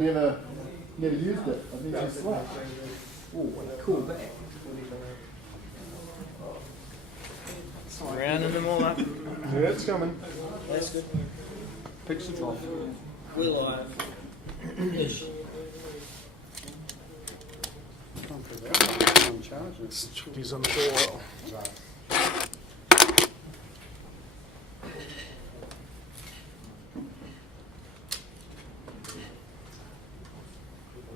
never used it. I've never used Slack. Oh, what a cool bag. Rounding them all up. Yeah, it's coming. That's good. Fix it off. We're live. Ish. He's on the door.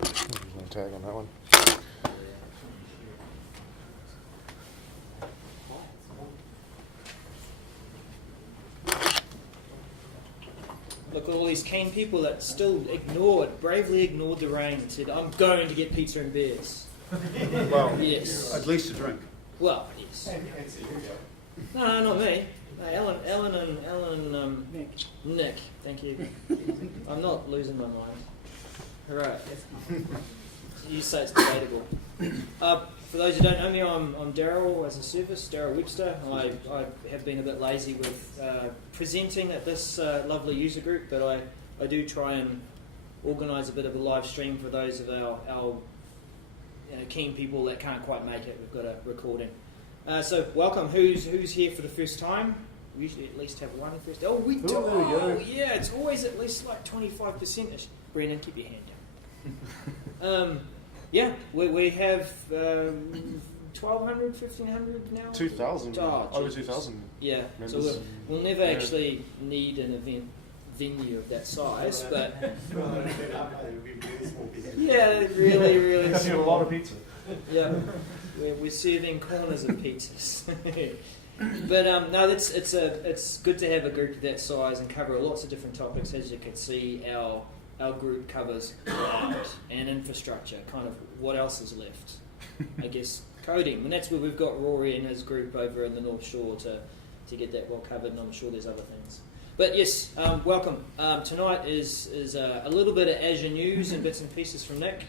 There's no tag on that one. Look at all these keen people that still bravely ignored the rain and said, I'm going to get pizza and beers. Well, yes. At least a drink. Well, yes. No, not me. No, Alan, Nick, thank you. I'm not losing my mind. All right. You say it's debatable. For those who don't know me, I'm Daryl as a service, Daryl Webster. I have been a bit lazy with presenting at this lovely user group, but I do try and organise a bit of a live stream for those of our keen people that can't quite make it. We've got a recording. So welcome. Who's here for the first time? We usually at least have one first. Oh, we do. Oh, there we go. Yeah, it's always at least like 25%. Brendan, keep your hand down. Yeah, we have 1,200, 1,500 now. 2,000. Oh, over 2,000. Yeah, members. so we'll never actually need an event venue of that size, but yeah, really, really. Because you have a lot of pizza. Yeah, we're serving corners of pizzas. But no, it's good to have a group of that size and cover lots of different topics. As you can see, our group covers cloud and infrastructure. Kind of what else is left? I guess coding, and that's where we've got Rory and his group over in the North Shore to get that well covered. And I'm sure there's other things. But yes, welcome. Tonight is a little bit of Azure news and bits and pieces from Nick,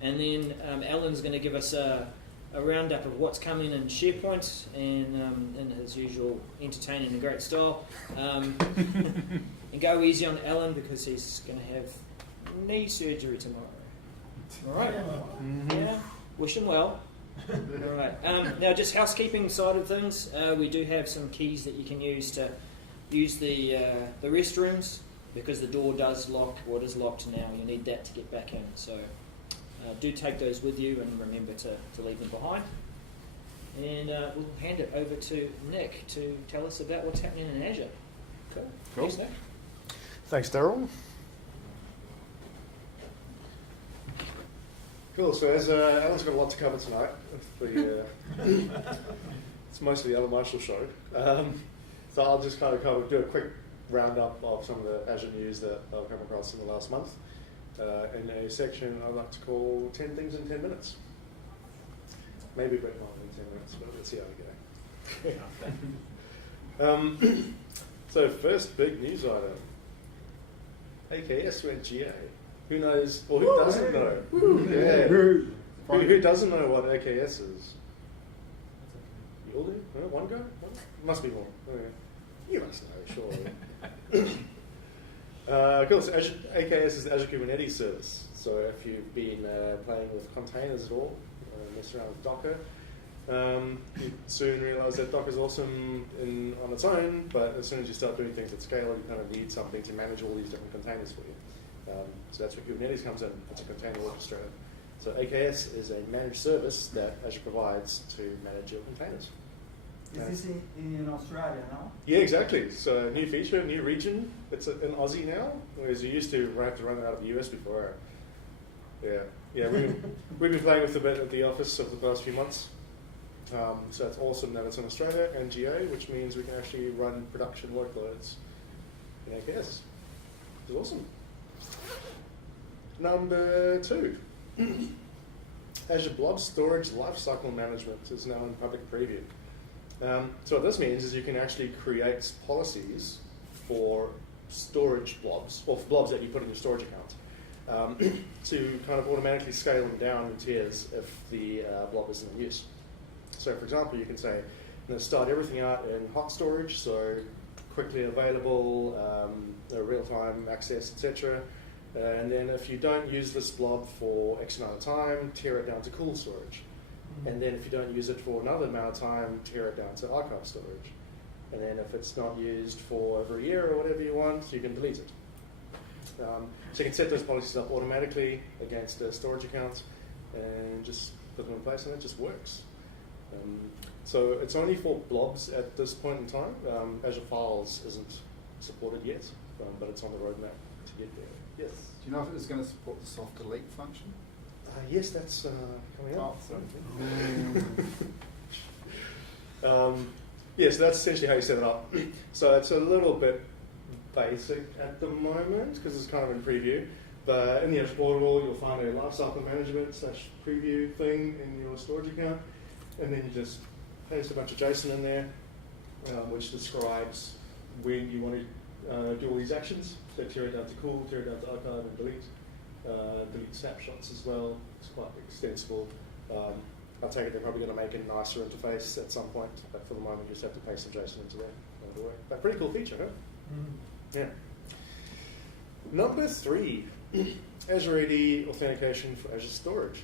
and then Alan's going to give us a roundup of what's coming in SharePoint and in his usual entertaining and great style. And go easy on Alan because he's going to have knee surgery tomorrow. All right? Yeah. Wish him well. All right. Now, just housekeeping side of things, we do have some keys that you can use to use the restrooms because the door does lock, or it is locked now. You need that to get back in. So do take those with you and remember to leave them behind. And we'll hand it over to Nick to tell us about what's happening in Azure. Cool. Thanks, Nick. Thanks, Daryl. Cool. So as Alan's got a lot to cover tonight, it's mostly the Alan Marshal show. So I'll just kind of do a quick roundup of some of the Azure news that I've come across in the last month in a section I like to call 10 things in 10 minutes. Maybe a bit more than 10 minutes, but let's see how we go. So first big news item. AKS went GA. Who knows, or who doesn't know? Yeah. Who doesn't know what AKS is? You all do? No, one guy? Must be more. Okay. You must know, surely. Cool, so AKS is the Azure Kubernetes service. So if you've been playing with containers at all, mess around with Docker, you soon realise that Docker is awesome on its own, but as soon as you start doing things at scale, you kind of need something to manage all these different containers for you. So that's where Kubernetes comes in. It's a container orchestrator. So AKS is a managed service that Azure provides to manage your containers. Is this in Australia now? Yeah, exactly. So new feature, new region. It's in Aussie now, whereas you used to have to run it out of the US before. Yeah. We've been playing with it a bit at the office over the past few months. So it's awesome that it's in Australia and GA, which means we can actually run production workloads in AKS. It's awesome. Number 2, Azure Blob Storage Lifecycle Management is now in public preview. So what this means is you can actually create policies for storage blobs, or for blobs that you put in your storage account, to kind of automatically scale them down in tiers if the blob isn't in use. So for example, you can say, I'm going to start everything out in hot storage, so quickly available, real-time access, etc. And then if you don't use this blob for X amount of time, tear it down to cool storage. And then if you don't use it for another amount of time, tear it down to archive storage. And then if it's not used for over a year or whatever you want, you can delete it. So you can set those policies up automatically against storage accounts and just put them in place, and it just works. So it's only for blobs at this point in time. Azure Files isn't supported yet, but it's on the roadmap to get there. Yes? Do you know if it's going to support the soft delete function? Yes, that's coming up. So that's essentially how you set it up. So it's a little bit basic at the moment because it's kind of in preview. But in the Azure portal, you'll find a lifecycle management / preview thing in your storage account, and then you just paste a bunch of JSON in there, which describes when you want to do all these actions. So tear it down to cool, tear it down to archive, and delete. Delete snapshots as well. It's quite extensible. I take it they're probably going to make a nicer interface at some point, but for the moment you just have to paste some JSON into there. But pretty cool feature, huh? Yeah. Number 3, Azure AD authentication for Azure Storage.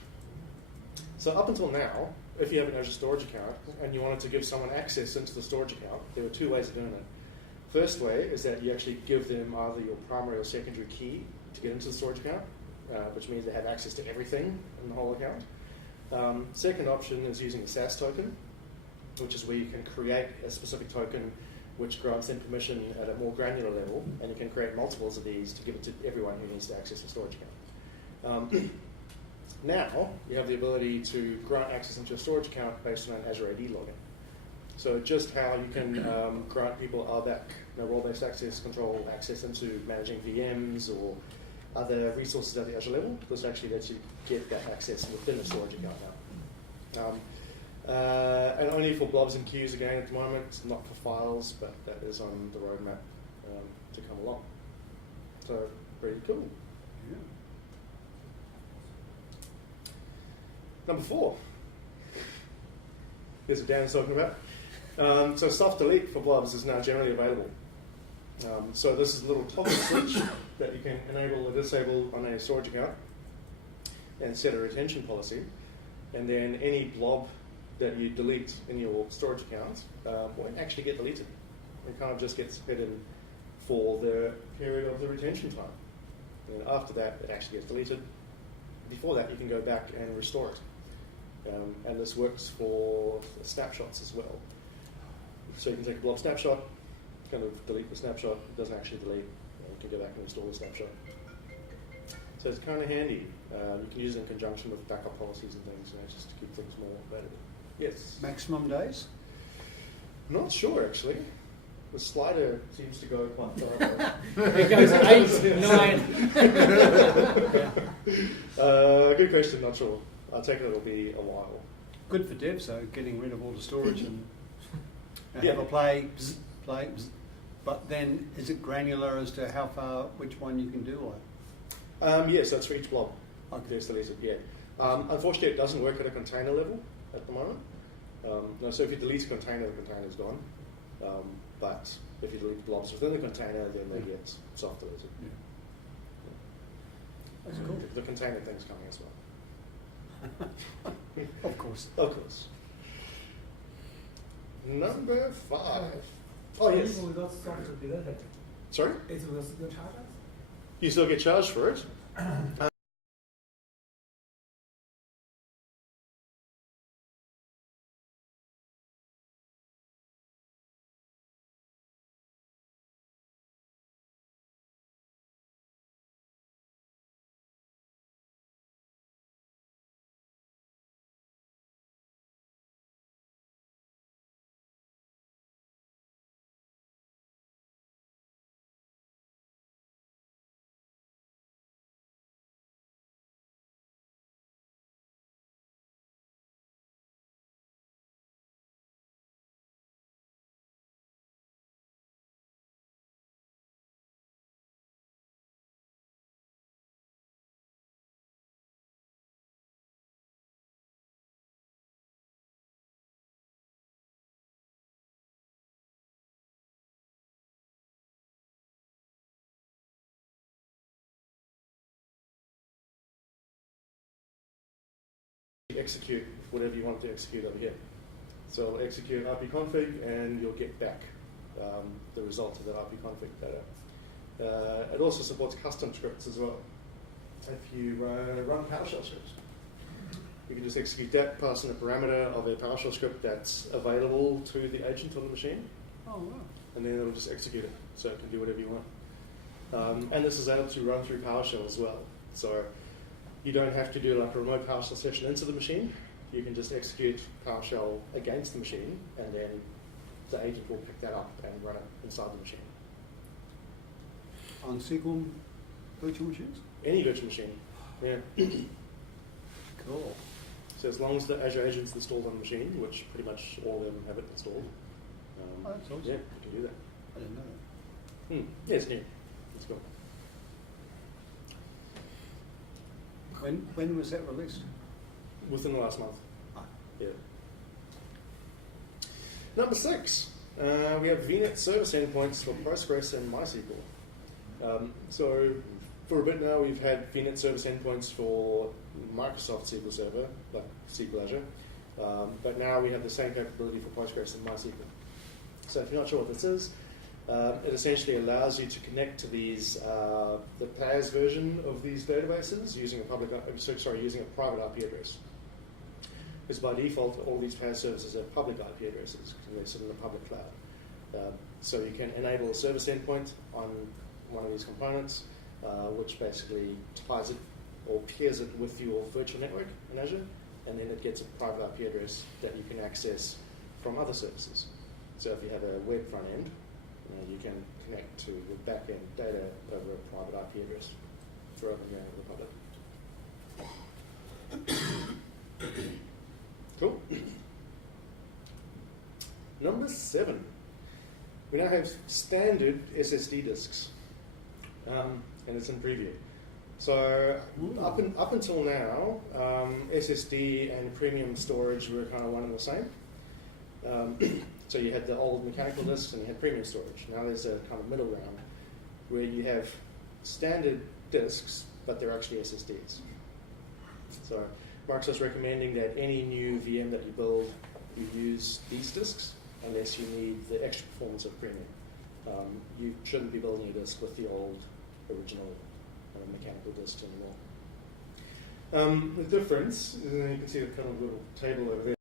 So up until now, if you have an Azure Storage account and you wanted to give someone access into the storage account, there were 2 ways of doing it. First way is that you actually give them either your primary or secondary key to get into the storage account, which means they have access to everything in the whole account. Second option is using a SaaS token, which is where you can create a specific token which grants them permission at a more granular level, and you can create multiples of these to give it to everyone who needs to access the storage account. Now, you have the ability to grant access into your storage account based on an Azure AD login. So just how you can grant people RBAC, role-based access control, access into managing VMs or other resources at the Azure level, this actually lets you get that access within the storage account now. And only for blobs and queues again at the moment, not for files, but that is on the roadmap to come along. So, pretty cool. Yeah. Number 4. There's what Dan's talking about. So soft delete for blobs is now generally available. So this is a little toggle switch that you can enable or disable on a storage account and set a retention policy. And then any blob that you delete in your storage account won't actually get deleted. It kind of just gets hidden for the period of the retention time. And then after that, it actually gets deleted. Before that, you can go back and restore it. And this works for snapshots as well. So you can take a blob snapshot, kind of delete the snapshot. It doesn't actually delete. You can go back and restore the snapshot. So it's kind of handy. You can use it in conjunction with backup policies and things, just to keep things more available. Yes? Maximum days? Not sure, actually. The slider seems to go quite far. It goes 8, 9. Good question, not sure. I take it it'll be a while. Good for devs, though, getting rid of all the storage and Yeah. have a play, bzz. But then, is it granular as to how far, which one you can do? Yes, that's for each blob. Okay. There's deleted, yeah. Unfortunately, it doesn't work at a container level at the moment. So if you delete a container, the container's gone. But if you delete blobs within the container, then they get soft deleted. Yeah. That's cool. The container thing's coming as well. Of course. Of course. Number 5. Oh, yes. It will not start to deleted. Sorry? It will still charge us? You still get charged for it. actually execute whatever you want to execute over here. So it'll execute ipconfig, and you'll get back the result of that ipconfig data. It also supports custom scripts as well. If you run PowerShell scripts, you can just execute that, pass in a parameter of a PowerShell script that's available to the agent on the machine, Oh, wow. and then it'll just execute it, so it can do whatever you want. And this is able to run through PowerShell as well. So you don't have to do like a remote PowerShell session into the machine. You can just execute PowerShell against the machine, and then the agent will pick that up and run it inside the machine. On SQL virtual machines? Any virtual machine, yeah. Cool. So as long as the Azure agent's installed on the machine, which pretty much all of them have it installed, Oh, that's awesome. yeah, you can do that. I didn't know that. Yeah, it's new. It's cool. When was that released? Within the last month. Ah. Yeah. Number 6, we have VNet service endpoints for Postgres and MySQL. So for a bit now, we've had VNet service endpoints for Microsoft SQL Server, like SQL Azure, but now we have the same capability for Postgres and MySQL. So if you're not sure what this is, it essentially allows you to connect to these the PaaS version of these databases using using a private IP address. Because by default, all these PaaS services have public IP addresses and they sit in the public cloud. So you can enable a service endpoint on one of these components, which basically ties it or pairs it with your virtual network in Azure, and then it gets a private IP address that you can access from other services. So if you have a web front end, you can connect to the back-end data over a private IP address through open the public. Cool. Number 7. We now have standard SSD disks, and it's in preview. So up until now, SSD and premium storage were kind of one and the same. So you had the old mechanical disks and you had premium storage. Now there's a kind of middle ground where you have standard disks, but they're actually SSDs. So Microsoft's recommending that any new VM that you build, you use these disks unless you need the extra performance of premium. You shouldn't be building a disk with the old original mechanical disks anymore. The difference, you can see the kind of little table over there.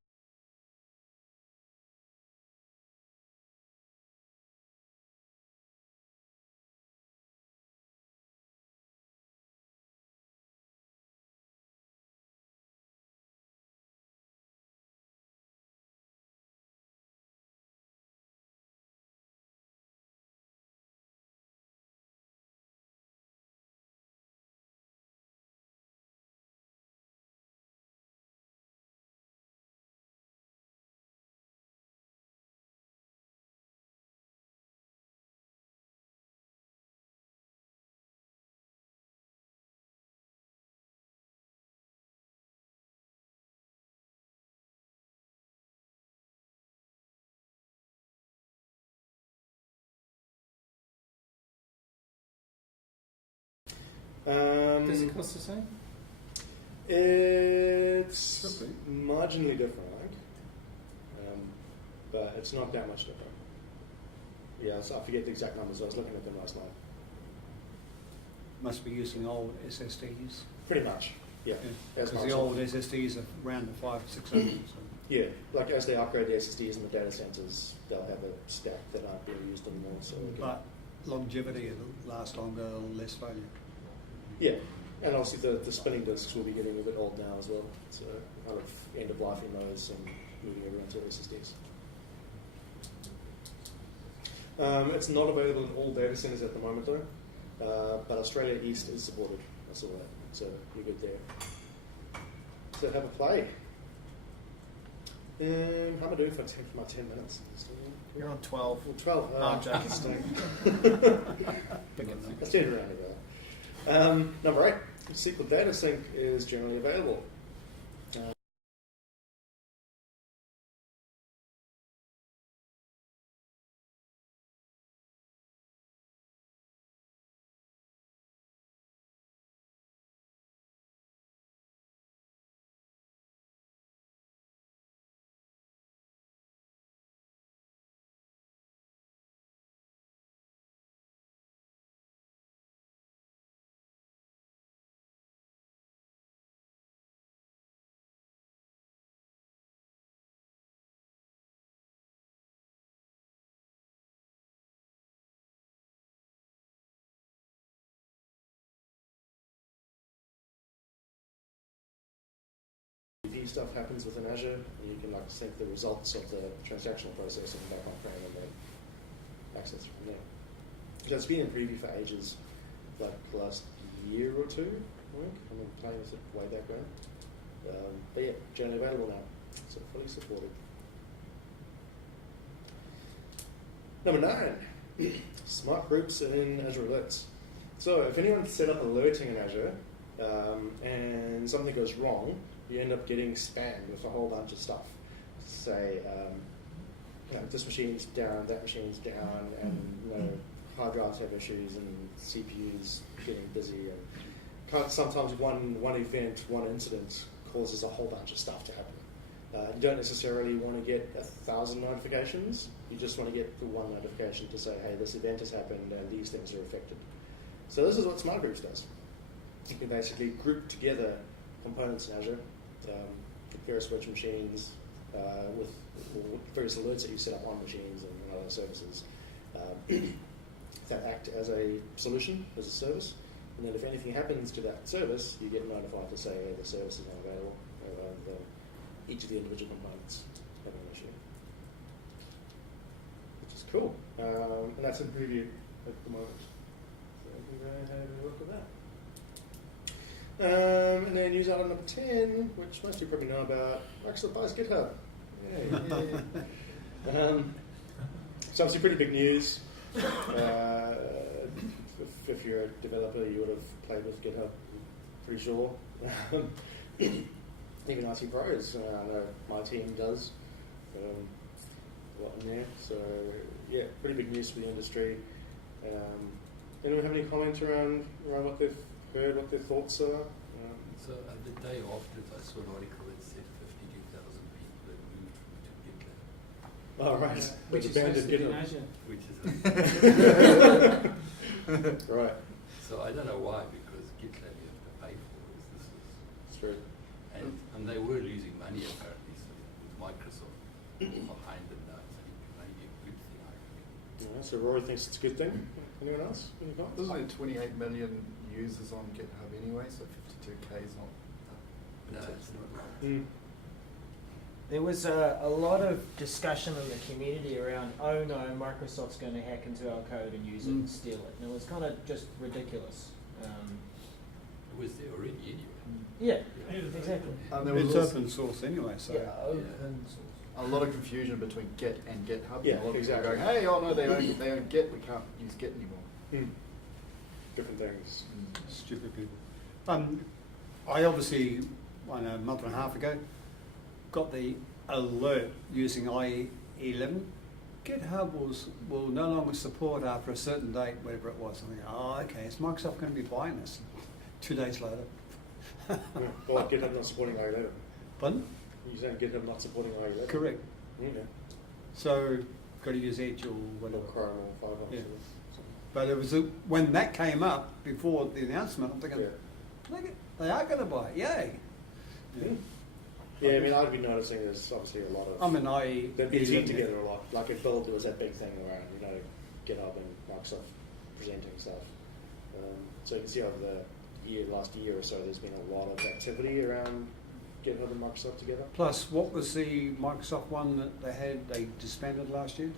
Does it cost the same? It's marginally different, I think, but it's not that much different. Yeah, so I forget the exact numbers. I was looking at them last night. Must be using old SSDs. Pretty much, yeah. Because the old SSDs are around the 500 or 600. So. Yeah, like as they upgrade the SSDs in the data centers, they'll have a stack that aren't being used anymore. So But longevity, it'll last longer, less failure. yeah, and obviously the spinning disks will be getting a bit old now as well. So kind of end of life in those and moving everyone to SSDs. It's not available in all data centers at the moment though, but Australia East is supported. I saw that, so you're good there. So have a play. How am I doing for my 10 minutes? You're on 12. Well, 12. No, I'm joking. Let's turn it around here. Number 8, SQL Data Sync is generally available. stuff happens within Azure, and you can like sync the results of the transactional processing back on-prem and then access from there. So it's been in preview for ages, like the last year or two, I think. I've been playing with it way back when. But yeah, generally available now, so fully supported. Number 9, smart groups in Azure Alerts. So if anyone's set up alerting in Azure and something goes wrong, you end up getting spammed with a whole bunch of stuff. Say, this machine's down, that machine's down, and hard drives have issues, and CPU's getting busy, and sometimes one event, one incident causes a whole bunch of stuff to happen. You don't necessarily want to get 1,000 notifications. You just want to get the one notification to say, hey, this event has happened and these things are affected. So this is what Smart Groups does. You can basically group together components in Azure, various virtual machines, with various alerts that you set up on machines and other services that act as a solution, as a service. And then if anything happens to that service, you get notified to say, hey, the service is not available. Each of the individual components having an issue, which is cool. And that's in preview at the moment. So we can go ahead and look at that. And then news item number 10, which most of you probably know about, Microsoft buys GitHub. Yay. So obviously pretty big news. If you're a developer, you would have played with GitHub, pretty sure. Even IT pros, I know my team does a lot in there. So yeah, pretty big news for the industry. Anyone have any comments around what they've heard, what their thoughts are? So the day after, I saw an article that said 52,000 people have moved to GitLab. Oh right, Which is abandoned hosted in GitHub. Azure. Which is Right. So I don't know why, because GitLab you have to pay for this. It's true. And they were losing money apparently, so with Microsoft behind them now, it's maybe a good thing, I reckon. Yeah, so Rory thinks it's a good thing. Anyone else? Any comments? There's only 28 million users on GitHub anyway, so 52k is not. No, it's not. Mm. There was a lot of discussion in the community around, oh no, Microsoft's going to hack into our code and use it and steal it. And it was kind of just ridiculous. It was there already anyway. Yeah, exactly. And there was It's also open source anyway, so. Yeah, open source. a lot of confusion between Git and GitHub. Yeah, a lot of exactly. people going, hey, oh no, they own Git, we can't use Git anymore. Mm. Different things. Stupid people. I obviously, a month and a half ago, got the alert using IE11. GitHub will no longer support after a certain date, whatever it was. I'm thinking, oh, okay, is Microsoft going to be buying this? 2 days later. Yeah. Well, like GitHub not supporting IE11. Pardon? You saying GitHub not supporting IE11? Correct. Yeah. So, got to use Edge or Or whatever. Chrome or Firefox. Yeah. Or But it was when that came up before the announcement, I'm thinking, Yeah. look, they are going to buy it, yay. Yeah. Yeah, I mean, I'd be noticing there's obviously a lot of... I'm an IE. They've been teamed together a lot. Like at Build, there was that big thing around, GitHub and Microsoft presenting stuff. So you can see over the last year or so, there's been a lot of activity around GitHub and Microsoft together. Plus, what was the Microsoft one that they disbanded last year?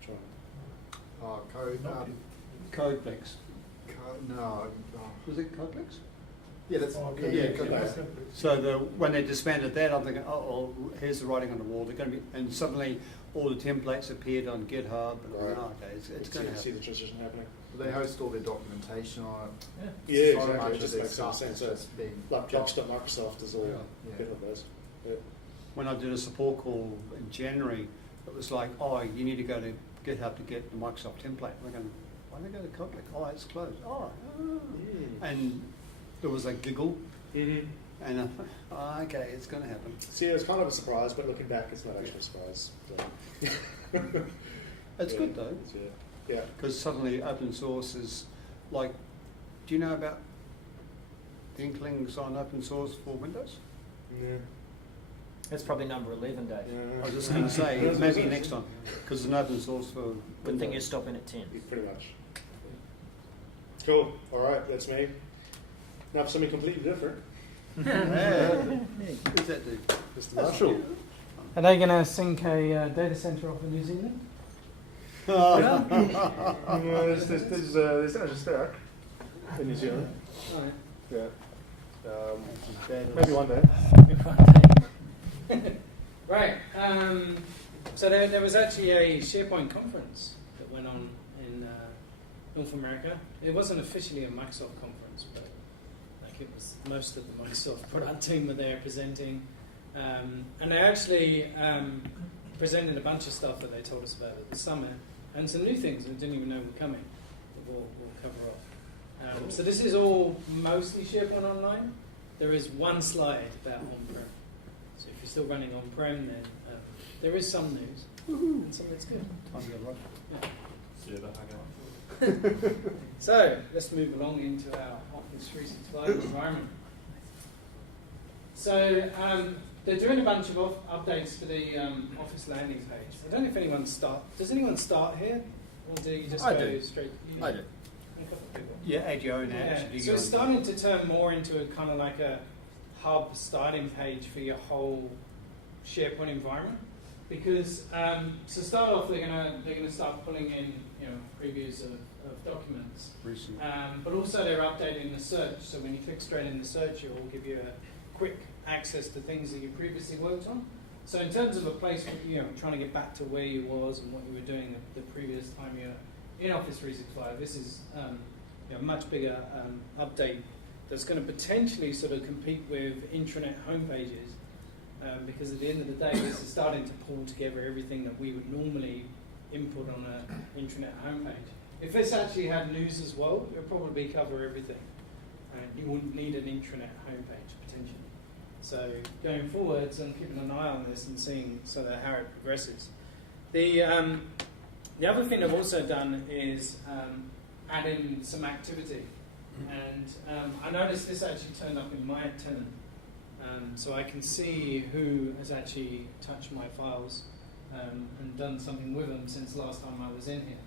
Which one? Code. Codeplex. No. Was it Codeplex? Yeah, that's Codeplex. So when they disbanded that, I'm thinking, oh, here's the writing on the wall. They're going to be, and suddenly all the templates appeared on GitHub. And Right. okay, it's going You to see happen. the transition happening. They host all their documentation on it. Yeah, So exactly. much It of just their makes some stuff sense. is just being Like Docs.Microsoft is all Yeah. GitHub does. Yeah. When I did a support call in January, it was like, oh, you need to go to GitHub to get the Microsoft template. And I'm going, why don't I go to Codeplex? Oh, it's closed. Oh. And there was a giggle. Mm-hmm. And I thought, oh, okay, it's going to happen. See, it was kind of a surprise, but looking back, it's not actually a surprise. So. It's Yeah, good though, Yeah. because suddenly open source is like, do you know about the inklings on open source for Windows? Yeah. That's probably number 11, Dave. I was just going to say, maybe next time, because it's an open source for Good thing you're Windows. stopping at 10. Pretty much. Cool. All right, that's me. Now for something completely different. Who's that dude? Mr. Marshall. Are they going to sink a data centre off in New Zealand? There's Azure Stack in New Zealand. Right. Yeah. Maybe one day. Right. So there was actually a SharePoint conference that went on in North America. It wasn't officially a Microsoft conference, but like it was most of the Microsoft product team were there presenting, and they actually presented a bunch of stuff that they told us about at the summit, and some new things that we didn't even know were coming that we'll cover off. So this is all mostly SharePoint Online. There is one slide about on-prem. So if you're still running on-prem, then there is some news, and some that's good. Time to go Yeah. So let's move along into our Office 365 environment. So they're doing a bunch of updates to the Office landing page. I don't know if anyone does anyone start here, or do you just go straight? I do. A couple of people. Yeah, add your own apps. Yeah. So it's starting to turn more into a kind of like a hub starting page for your whole SharePoint environment. Because to start off, they're gonna start pulling in previews of documents, but also they're updating the search. So when you click straight in the search, it will give you a quick access to things that you previously worked on. So in terms of a place where trying to get back to where you was and what you were doing the previous time you're in Office 365, this is a much bigger update that's going to potentially sort of compete with intranet homepages. Because at the end of the day, this is starting to pull together everything that we would normally input on an intranet homepage. If this actually had news as well, it would probably cover everything. You wouldn't need an intranet homepage, potentially. So going forwards and keeping an eye on this and seeing how it progresses. The other thing I've also done is add in some activity. And I noticed this actually turned up in my tenant. So I can see who has actually touched my files and done something with them since last time I was in here.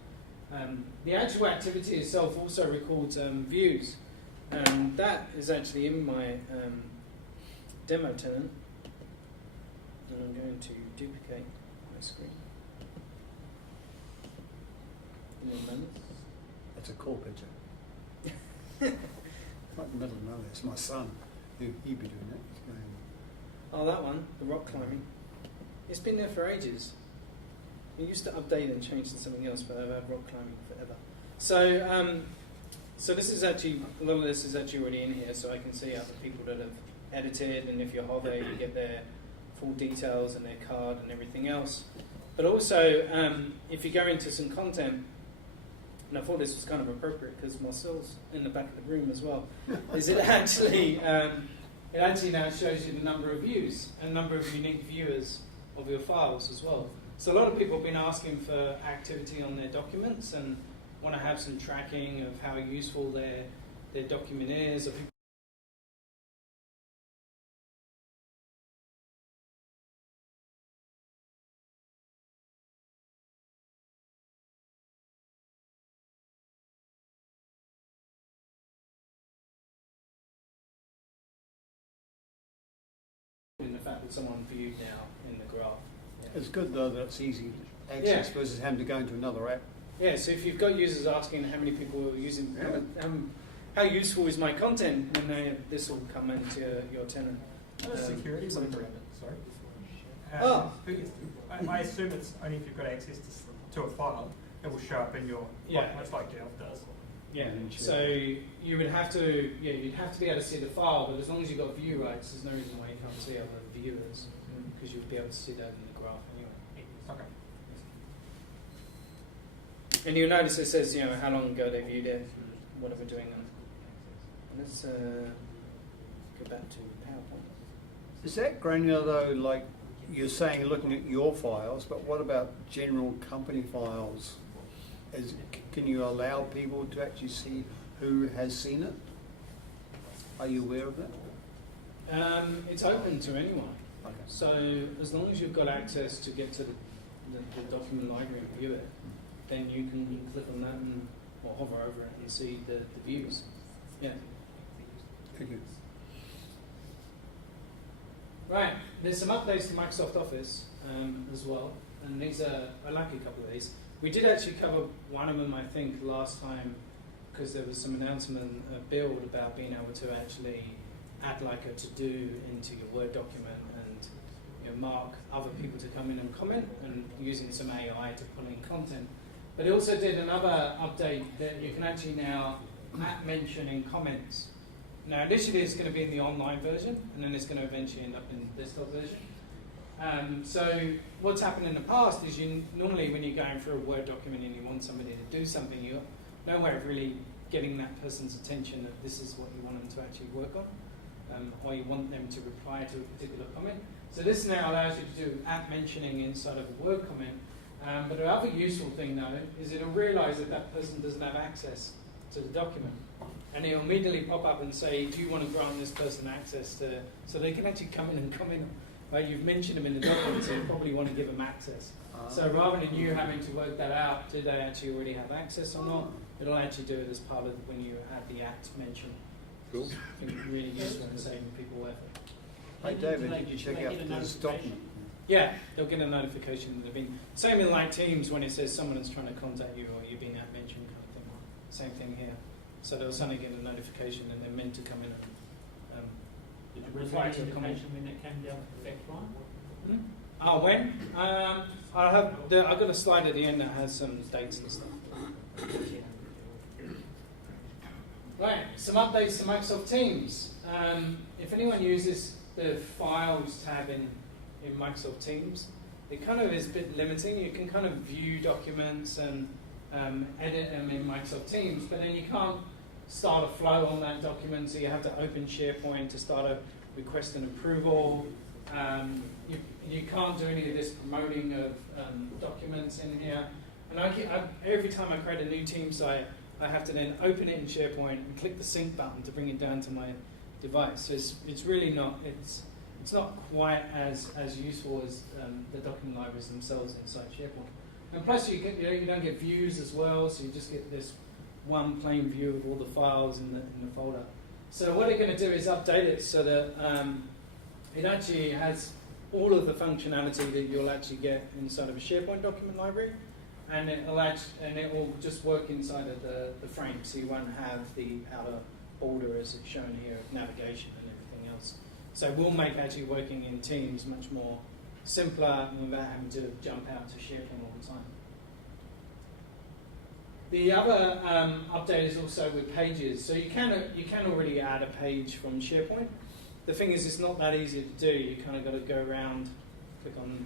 The actual activity itself also records views. That is actually in my demo tenant. And I'm going to duplicate my screen. In a moment. That's a cool picture. Right in the middle of nowhere. It's my son. He'd be doing that. He's going, oh, that one, the rock climbing. It's been there for ages. It used to update and change to something else, but I've had rock climbing forever. So this is actually, a lot of this is actually already in here, so I can see other people that have edited, and if you hover, you get their full details and their card and everything else. But also, if you go into some content, and I thought this was kind of appropriate because Marcel's in the back of the room as well, is it actually now shows you the number of views and number of unique viewers of your files as well. So a lot of people have been asking for activity on their documents and want to have some tracking of how useful their document is. Or in the fact that someone viewed now in the graph. Yeah. it's good though that it's easy access versus having to go into another app. Yeah, so if you've got users asking how many people are using, how useful is my content, then this will come into your tenant. Security some- around it, sorry. I assume it's only if you've got access to a file, it will show up in your, much like Delve does. Yeah, so you would have to, you'd have to be able to see the file, but as long as you've got view rights, there's no reason why you can't see other viewers, because you'll be able to see that in the graph anyway. Okay. And you'll notice it says, how long ago they viewed it, what are we doing now. Let's go back to PowerPoint. Is that granular though, like you're saying looking at your files, but what about general company files? Can you allow people to actually see who has seen it? Are you aware of that? It's open to anyone. Okay. So as long as you've got access to get to the document library and view it, then you can click on that or hover over it and see the views. Yeah. Thank you. Right, there's some updates to Microsoft Office as well, and these are, I like a couple of these. We did actually cover one of them, I think, last time, because there was some announcement, build about being able to actually add like a to-do into your Word document and mark other people to come in and comment, and using some AI to pull in content. But it also did another update that you can actually now mention in comments. Now initially it's going to be in the online version, and then it's going to eventually end up in the desktop version. So what's happened in the past is normally when you're going through a Word document and you want somebody to do something, you've got no way of really getting that person's attention that this is what you want them to actually work on, or you want them to reply to a particular comment. So this now allows you to do mentioning inside of a Word comment. But the other useful thing though is it'll realise that that person doesn't have access to the document. And it'll immediately pop up and say, do you want to grant this person access to, so they can actually come in and comment. Right, you've mentioned them in the document, so you probably want to give them access. So rather than you having to work that out, do they actually already have access or not, it'll actually do it as part of when you add the mention. Cool. I think it's really useful in saving people effort. Hey David, did you check out this document? Yeah, they'll get a notification that they've been. Same in like Teams when it says someone is trying to contact you or you're being mentioned kind of thing. Same thing here. So they'll suddenly get a notification and they're meant to come in and Did you reply to the information when it came down to effect one? Oh, when? I've got a slide at the end that has some dates and stuff. Right, some updates to Microsoft Teams. If anyone uses the Files tab in Microsoft Teams, it kind of is a bit limiting. You can kind of view documents and edit them in Microsoft Teams, but then you can't start a flow on that document, so you have to open SharePoint to start a request and approval. You can't do any of this promoting of documents in here. And every time I create a new team site, I have to then open it in SharePoint and click the sync button to bring it down to my device. So it's really not, it's not quite as useful as the document libraries themselves inside SharePoint. And plus you don't get views as well, so you just get this one plain view of all the files in the folder. So what they're going to do is update it so that it actually has all of the functionality that you'll actually get inside of a SharePoint document library, and it will just work inside of the frame, so you won't have the outer border as it's shown here of navigation and everything else. So we'll make actually working in Teams much more simpler without having to jump out to SharePoint all the time. The other update is also with pages. So you can already add a page from SharePoint. The thing is, it's not that easy to do. You kind of got to go around, click on,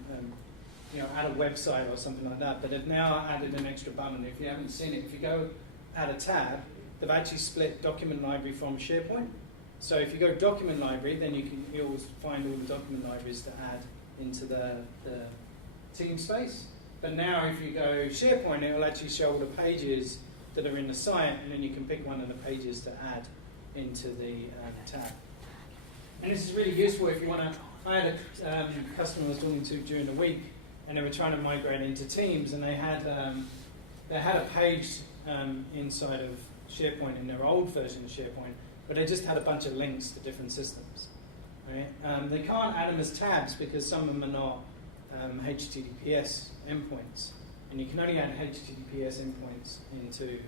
add a website or something like that. But they've now added an extra button. If you haven't seen it, if you go add a tab, they've actually split document library from SharePoint. So if you go document library, then you'll find all the document libraries to add into the team space. But now if you go SharePoint, it will actually show all the pages that are in the site, and then you can pick one of the pages to add into the tab. And this is really useful if you want to. I had a customer I was talking to during the week, and they were trying to migrate into Teams, and they had a page inside of SharePoint in their old version of SharePoint, but they just had a bunch of links to different systems. Right? They can't add them as tabs because some of them are not HTTPS endpoints, and you can only add HTTPS endpoints into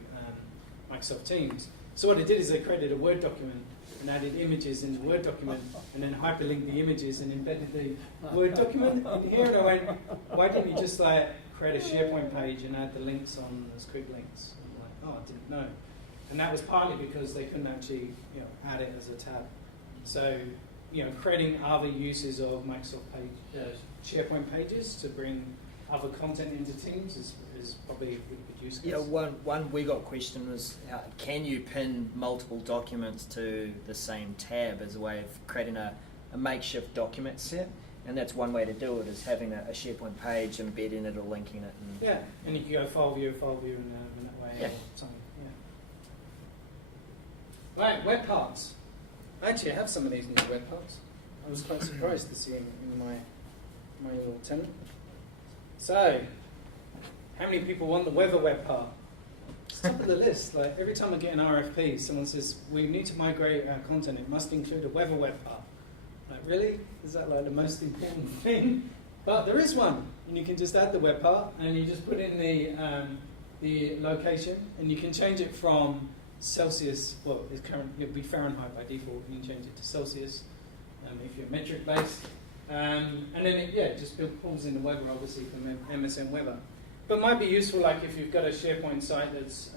Microsoft Teams. So what they did is they created a Word document and added images in the Word document, and then hyperlinked the images and embedded the Word document in here. And I went, why didn't you just create a SharePoint page and add the links on as quick links? I'm like, oh, I didn't know. And that was partly because they couldn't actually add it as a tab. So creating other uses of Microsoft SharePoint pages to bring other content into Teams is probably a really good use case. Yeah, one we got question was, can you pin multiple documents to the same tab as a way of creating a makeshift document set? And that's one way to do it, is having a SharePoint page, embedding it or linking it. And you can go file view, in that way. Yeah. Or something. Yeah. Right, web parts. I actually have some of these new web parts. I was quite surprised to see them in my little tenant. So, how many people want the weather web part? It's top of the list. Like every time I get an RFP, someone says, we need to migrate our content. It must include a weather web part. Like, really? Is that like the most important thing? But there is one, and you can just add the web part, and you just put in the location, and you can change it from Celsius. Well, it'll be Fahrenheit by default. You can change it to Celsius if you're metric based, and then it just pulls in the Weather, obviously from MSN Weather. But it might be useful, like if you've got a SharePoint site that's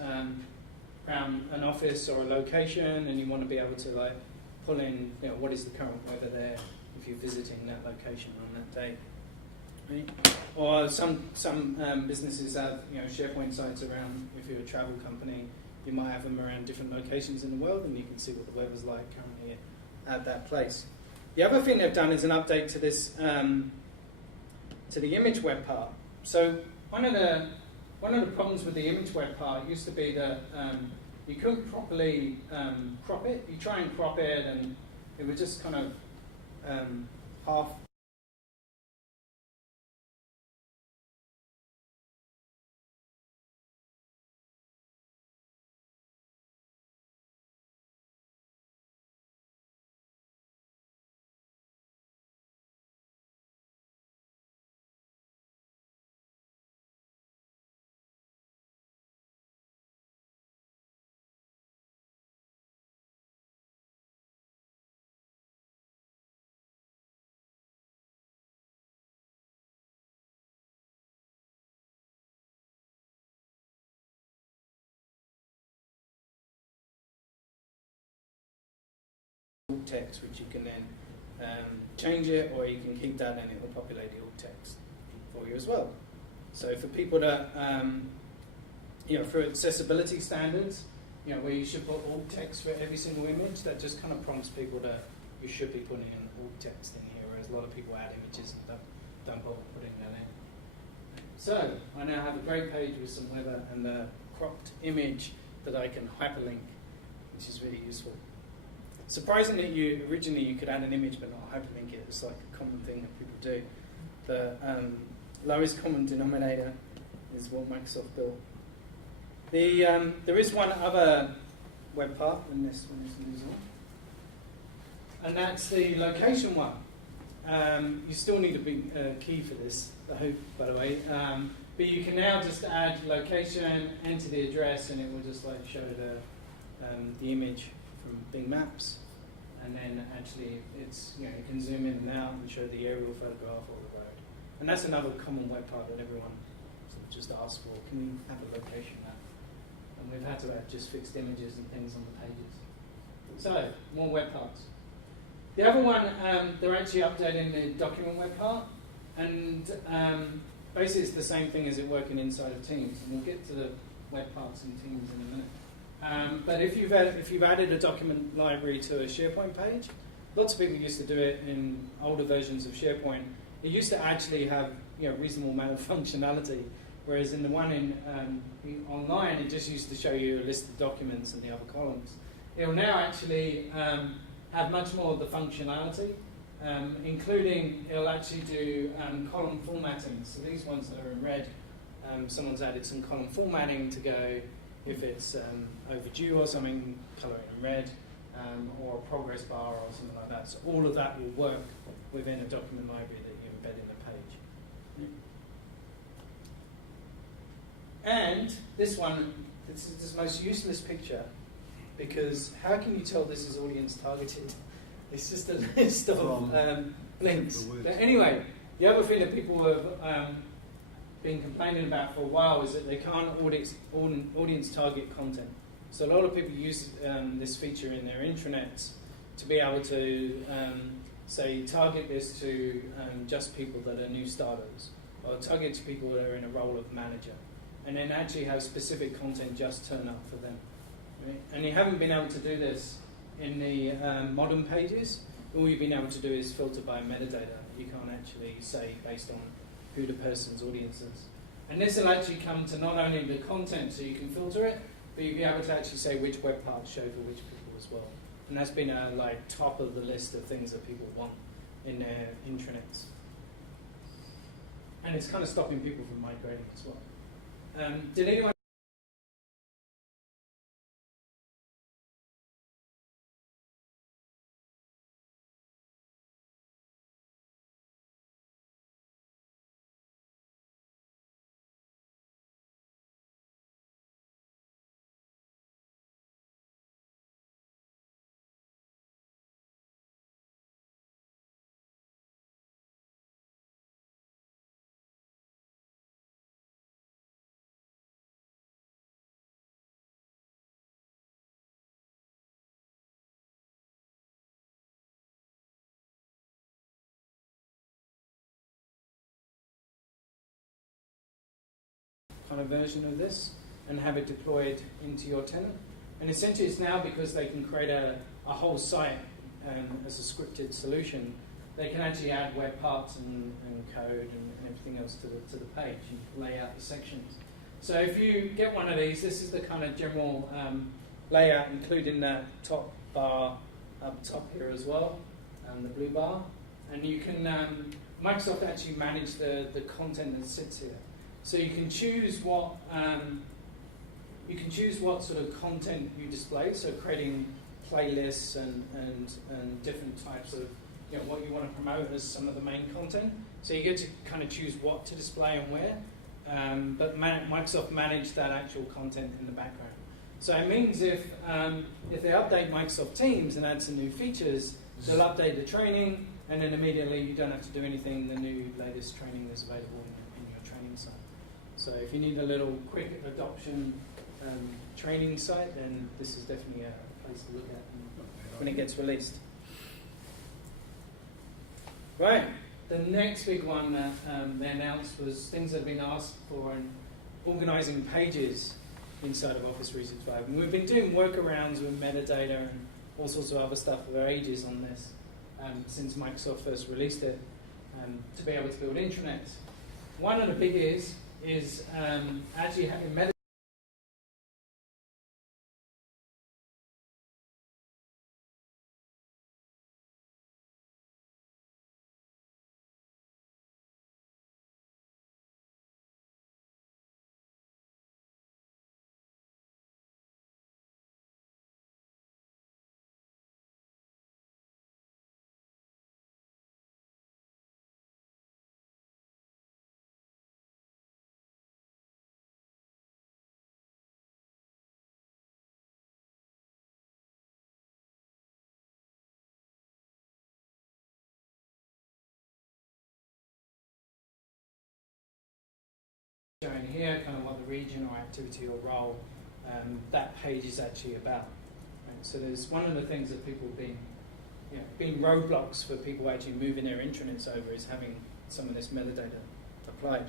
around an office or a location, and you want to be able to like pull in, what is the current weather there if you're visiting that location on that day. Right? Or some businesses have SharePoint sites around. If you're a travel company, you might have them around different locations in the world, and you can see what the weather's like currently at that place. The other thing they've done is an update to this to the image web part. So one of the problems with the image web part used to be that you couldn't properly crop it. You try and crop it, and it would just kind of half. Alt text, which you can then change it, or you can keep that and it will populate the alt text for you as well. So for people that, for accessibility standards, where you should put alt text for every single image, that just kind of prompts people that you should be putting in alt text in here, whereas a lot of people add images and don't bother putting that in. So I now have a great page with some weather and a cropped image that I can hyperlink, which is really useful. Surprisingly, originally you could add an image but not hyperlink it. It's like a common thing that people do. The lowest common denominator is what Microsoft built. There is one other web part when this moves on, and that's the location one. You still need a big key for this, though, by the way. But you can now just add location, enter the address, and it will just like show the image from Bing Maps, and then actually it's you can zoom in and out and show the aerial photograph of the road. And that's another common web part that everyone sort of just asks for. Can you have a location map? And we've had to add just fixed images and things on the pages. So more web parts. The other one, they're actually updating the document web part, and basically it's the same thing as it working inside of Teams, and we'll get to the web parts in Teams in a minute. But if you've added a document library to a SharePoint page, lots of people used to do it in older versions of SharePoint. It used to actually have reasonable amount of functionality, whereas in the one in online, it just used to show you a list of documents and the other columns. It will now actually have much more of the functionality, including it'll actually do column formatting. So these ones that are in red, someone's added some column formatting to go if it's overdue or something, colour it in red, or a progress bar or something like that. So all of that will work within a document library that you embed in the page. And this one, this is the most useless picture, because how can you tell this is audience targeted? It's just a list of links. But anyway, the other thing that people have been complaining about for a while is that they can't audience target content. So a lot of people use this feature in their intranets to be able to say target this to just people that are new starters, or target to people that are in a role of manager, and then actually have specific content just turn up for them. Right? And you haven't been able to do this in the modern pages. All you've been able to do is filter by metadata. You can't actually say based on who the person's audience is. And this will actually come to not only the content, so you can filter it, but you'll be able to actually say which web parts show for which people as well. And that's been like top of the list of things that people want in their intranets. And it's kind of stopping people from migrating as well. Did anyone kind of version of this and have it deployed into your tenant. And essentially it's now, because they can create a whole site as a scripted solution, they can actually add web parts and code and everything else to the page and lay out the sections. So if you get one of these, this is the kind of general layout, including that top bar up top here as well, the blue bar. And you can, Microsoft actually manage the content that sits here. So you can choose what sort of content you display. So creating playlists and different types of, you know, what you want to promote as some of the main content. So you get to kind of choose what to display and where. But Microsoft manage that actual content in the background. So it means if they update Microsoft Teams and add some new features, they'll update the training, and then immediately you don't have to do anything. The new latest training is available in your training site. So if you need a little quick adoption training site, then this is definitely a place to look at when it gets released. Right. The next big one that they announced was things that have been asked for in organising pages inside of Office 365. And we've been doing workarounds with metadata and all sorts of other stuff for ages on this since Microsoft first released it to be able to build intranets. One of the big is actually having metadata. Showing here kind of what the region or activity or role that page is actually about. Right? So there's one of the things that people have been roadblocks for people actually moving their intranets over is having some of this metadata applied.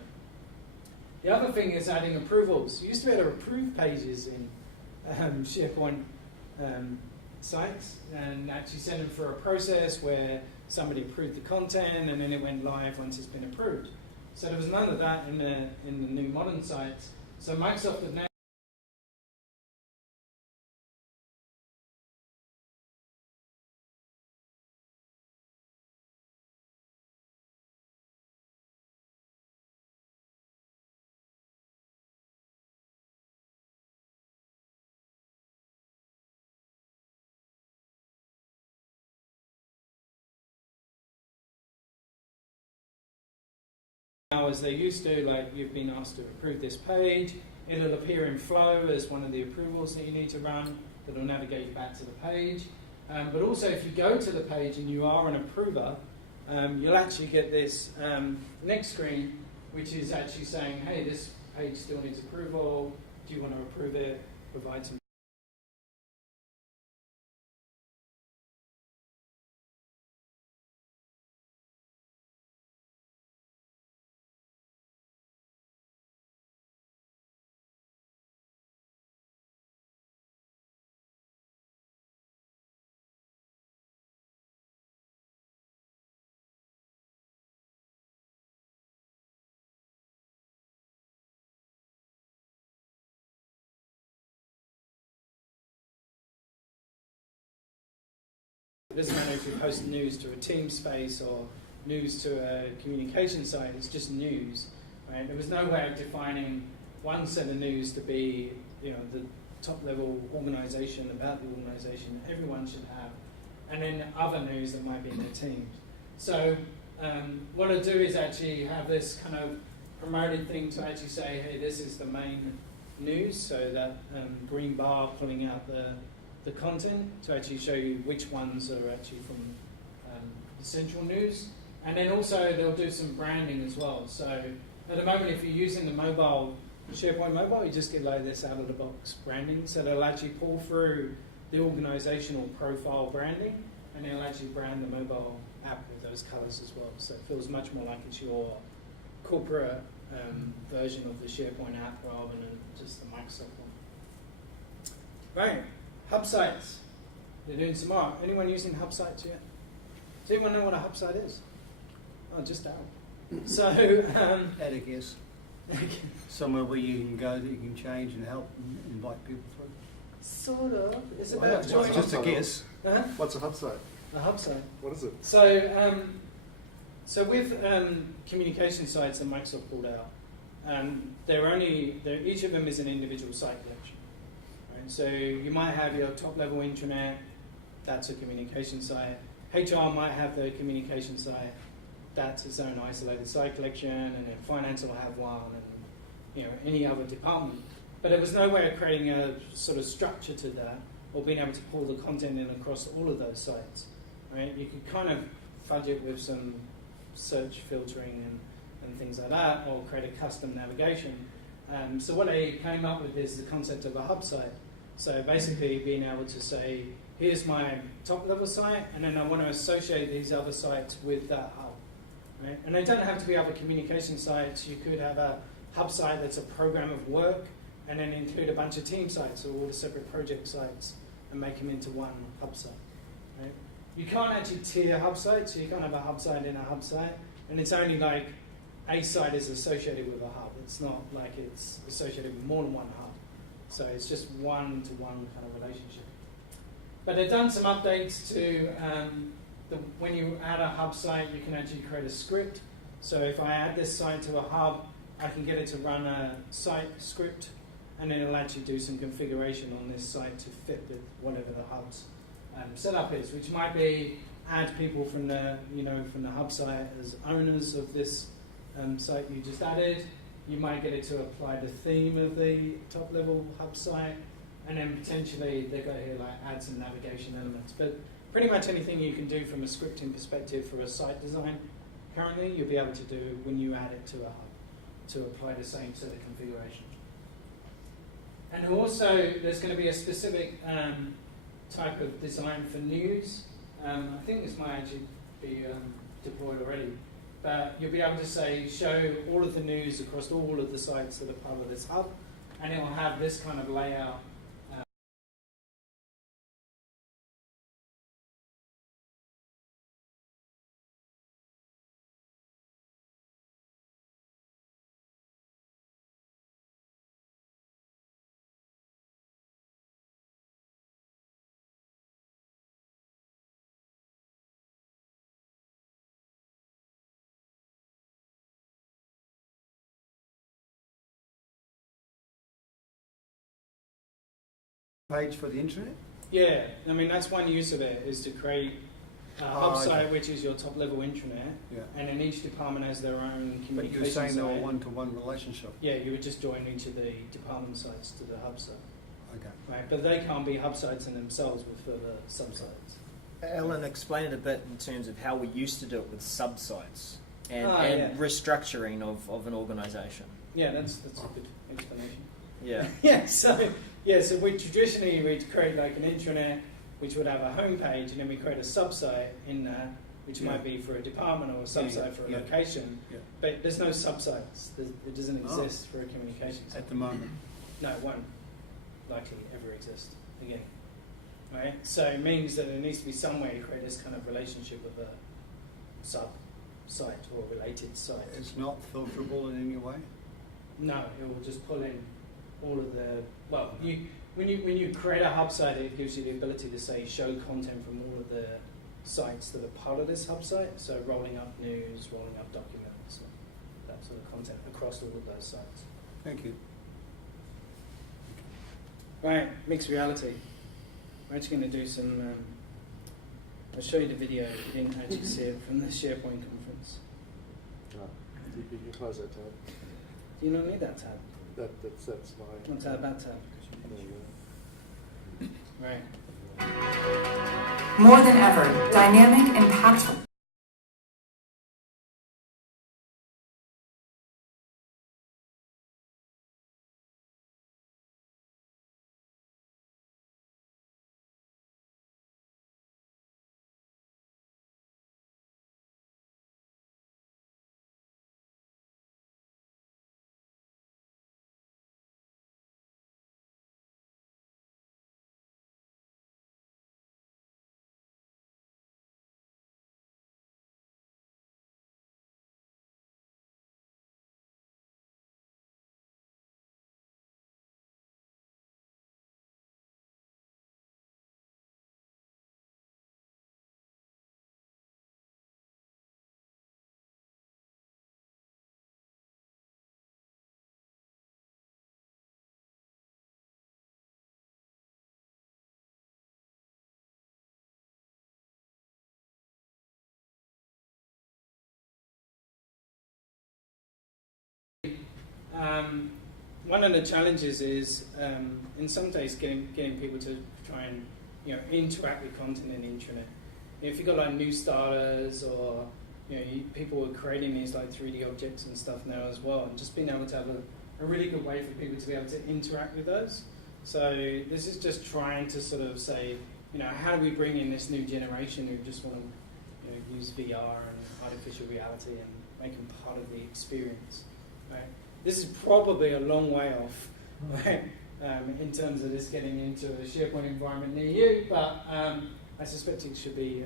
The other thing is adding approvals. You used to be able to approve pages in SharePoint sites and actually send them for a process where somebody approved the content and then it went live once it's been approved. So there was none of that in the new modern sites. So Microsoft have now as they used to, like you've been asked to approve this page, it'll appear in Flow as one of the approvals that you need to run, that'll navigate you back to the page. But also if you go to the page and you are an approver, you'll actually get this next screen, which is actually saying, hey, this page still needs approval, do you want to approve it, provide some It doesn't matter if you post news to a team space or news to a communication site, it's just news. Right? There was no way of defining one set of news to be, the top level organisation about the organisation that everyone should have, and then other news that might be in their teams. So what I do is actually have this kind of promoted thing to actually say, hey, this is the main news, so that green bar pulling out the content to actually show you which ones are actually from essential news. And then also they'll do some branding as well. So at the moment, if you're using the mobile, SharePoint Mobile, you just get like this out of the box branding. So they'll actually pull through the organizational profile branding and they'll actually brand the mobile app with those colors as well. So it feels much more like it's your corporate version of the SharePoint app rather than just the Microsoft one. Right, hub sites. They're doing some more. Anyone using hub sites yet? Does anyone know what a hub site is? Oh, just out. So, At a guess. Somewhere where you can go that you can change and help and invite people through. Sort of. It's Well, about that's joining. just Just a guess. Huh? What's a hub site? A hub site. What is it? So with communication sites that Microsoft pulled out, each of them is an individual site collection. Right? So you might have your top level intranet, that's a communication site. HR might have the communication site, that's its own isolated site collection, and then finance will have one, and any other department. But there was no way of creating a sort of structure to that, or being able to pull the content in across all of those sites. Right? You could kind of fudge it with some search filtering and things like that, or create a custom navigation. So what they came up with is the concept of a hub site. So basically being able to say, here's my top level site, and then I want to associate these other sites with that hub. Right? And they don't have to be other communication sites. You could have a hub site that's a program of work, and then include a bunch of team sites or all the separate project sites and make them into one hub site. Right? You can't actually tier hub sites, so you can't have a hub site in a hub site, and it's only like a site is associated with a hub. It's not like it's associated with more than one hub. So it's just one-to-one kind of relationship. But they've done some updates to when you add a hub site, you can actually create a script. So if I add this site to a hub, I can get it to run a site script, and then it'll actually do some configuration on this site to fit with whatever the hub's setup is, which might be add people from the hub site as owners of this site you just added. You might get it to apply the theme of the top level hub site, and then potentially they go here like add some navigation elements. But pretty much anything you can do from a scripting perspective for a site design currently, you'll be able to do when you add it to a hub to apply the same set of configuration. And also, there's going to be a specific type of design for news. I think this might actually be deployed already. But you'll be able to say, show all of the news across all of the sites that are part of this hub, and it will have this kind of layout. Page for the internet? Yeah, I mean, that's one use of it, is to create a hub site, which is your top level intranet, and then each department has their own communication But you're saying site. they're a one-to-one relationship? Yeah, you would just join each of the department sites to the hub site. Okay. Right, but they can't be hub sites in themselves with further sub-sites. Alan explained it a bit in terms of how we used to do it with sub-sites and yeah. restructuring of an organisation. Yeah, that's a good explanation. Yeah. So we traditionally we'd create like an intranet which would have a home page, and then we create a sub-site in that, which might be for a department or a sub-site for a location. Yeah. But there's no sub-sites. It doesn't exist for a communication site. At the moment? No, it won't likely ever exist again. Right? So it means that there needs to be some way to create this kind of relationship with a sub-site or related site. It's not filterable in any way? No, it will just pull in all of the, when you create a hub site, it gives you the ability to say show content from all of the sites that are part of this hub site. So rolling up news, rolling up documents, that sort of content across all of those sites. Thank you. Right, mixed reality. We're actually going to do some, I'll show you the video if you didn't actually see it from the SharePoint conference. You can close that tab. Do you not need that tab? That's my... What tab, that tab? There you go. Right. More than ever, dynamic, impactful. one of the challenges is, in some days, getting people to try and interact with content in the intranet. If you've got like new starters or people are creating these like 3D objects and stuff now as well, and just being able to have a really good way for people to be able to interact with those. So this is just trying to sort of say, how do we bring in this new generation who just want to use VR and artificial reality and make them part of the experience, right? This is probably a long way off, right? In terms of this getting into a SharePoint environment near you, but I suspect it should be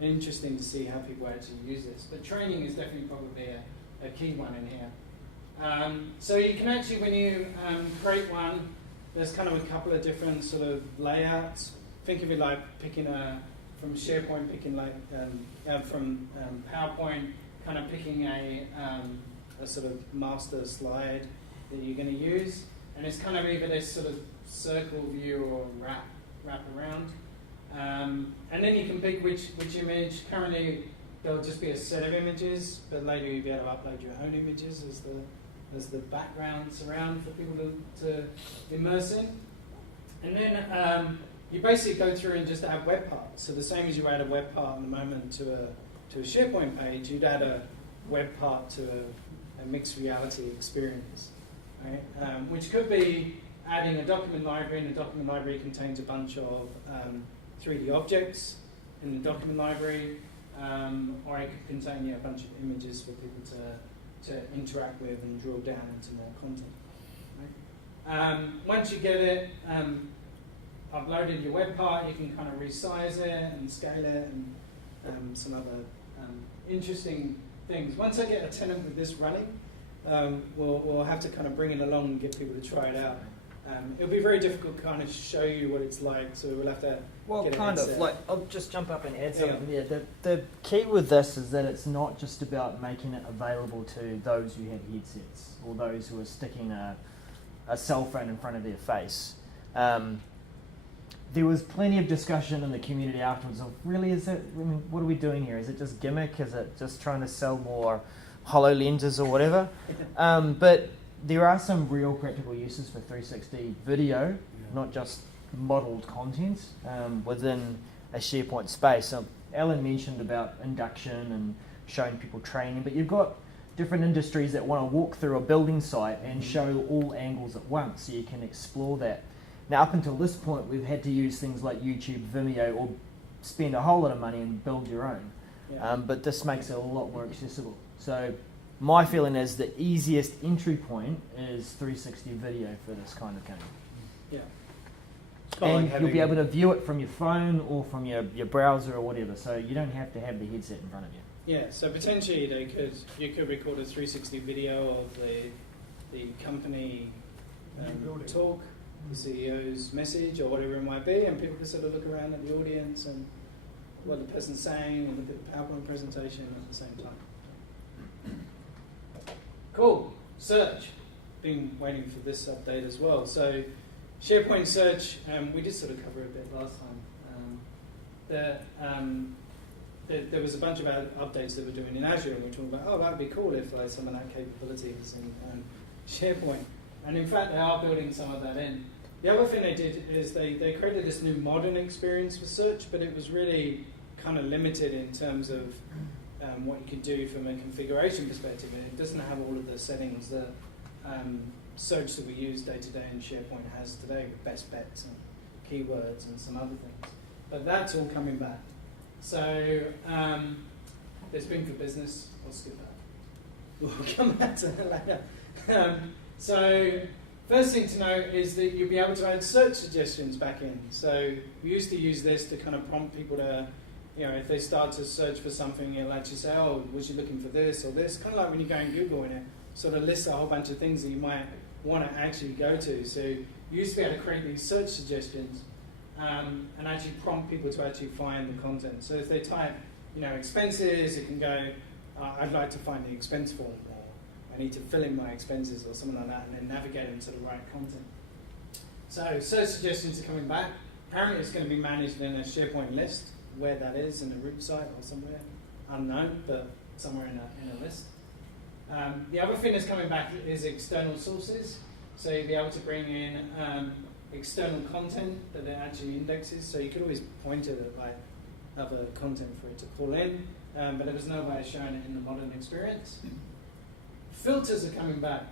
interesting to see how people actually use this. But training is definitely probably a key one in here. So you can actually, when you create one, there's kind of a couple of different sort of layouts. Think of it like picking from SharePoint, picking like from PowerPoint, kind of picking a sort of master slide that you're going to use, and it's kind of either this sort of circle view or wrap around, and then you can pick which image. Currently, there'll just be a set of images, but later you'll be able to upload your own images as the background surround for people to immerse in, and then you basically go through and just add web parts. So the same as you add a web part at the moment to a SharePoint page, you'd add a web part to a mixed reality experience, right? Which could be adding a document library, and the document library contains a bunch of 3D objects in the document library, or it could contain a bunch of images for people to interact with and drill down into more content. Right? Once you get it uploaded your web part, you can kind of resize it and scale it and some other interesting things. Once I get a tenant with this running, we'll have to kind of bring it along and get people to try it out. It'll be very difficult to kind of show you what it's like, so we'll have to get kind of, like, I'll just jump up and add something there. The key with this is that it's not just about making it available to those who have headsets or those who are sticking a cell phone in front of their face. There was plenty of discussion in the community afterwards of, really, what are we doing here? Is it just gimmick? Is it just trying to sell more HoloLenses or whatever? But there are some real practical uses for 360 video, not just modeled content within a SharePoint space. So Alan mentioned about induction and showing people training, but you've got different industries that want to walk through a building site and show all angles at once, so you can explore that. Now, up until this point, we've had to use things like YouTube, Vimeo, or spend a whole lot of money and build your own. But this makes it a lot more accessible. So my feeling is the easiest entry point is 360 video for this kind of game. And you'll be able to view it from your phone or from your browser or whatever, so you don't have to have the headset in front of you. Yeah, so potentially you could record a 360 video of the company talk, the CEO's message or whatever it might be, and people can sort of look around at the audience and what the person's saying and look at the PowerPoint presentation at the same time. Cool. Search. Been waiting for this update as well. So SharePoint Search, we did sort of cover it a bit last time. There was a bunch of updates that we're doing in Azure, and we're talking about, that'd be cool if like some of that capability was in SharePoint. And in fact, they are building some of that in. The other thing they did is they created this new modern experience for search, but it was really kind of limited in terms of what you can do from a configuration perspective. And it doesn't have all of the settings that search that we use day to day in SharePoint has today, with best bets and keywords and some other things. But that's all coming back. So there's been for business. I'll skip that. We'll come back to that later. So first thing to note is that you'll be able to add search suggestions back in. So we used to use this to kind of prompt people to, if they start to search for something, it'll actually say, was you looking for this or this? Kind of like when you go in Google and it sort of lists a whole bunch of things that you might want to actually go to. So you used to be able to create these search suggestions and actually prompt people to actually find the content. So if they type, expenses, it can go, I'd like to find the expense form, or I need to fill in my expenses or something like that, and then navigate them to the right content. So search suggestions are coming back. Apparently it's going to be managed in a SharePoint list, where that is in a root site or somewhere, unknown, but somewhere in a list. The other thing that's coming back is external sources. So you'll be able to bring in external content that it actually indexes. So you could always point it at like other content for it to pull in, but there was no way of showing it in the modern experience. Filters are coming back.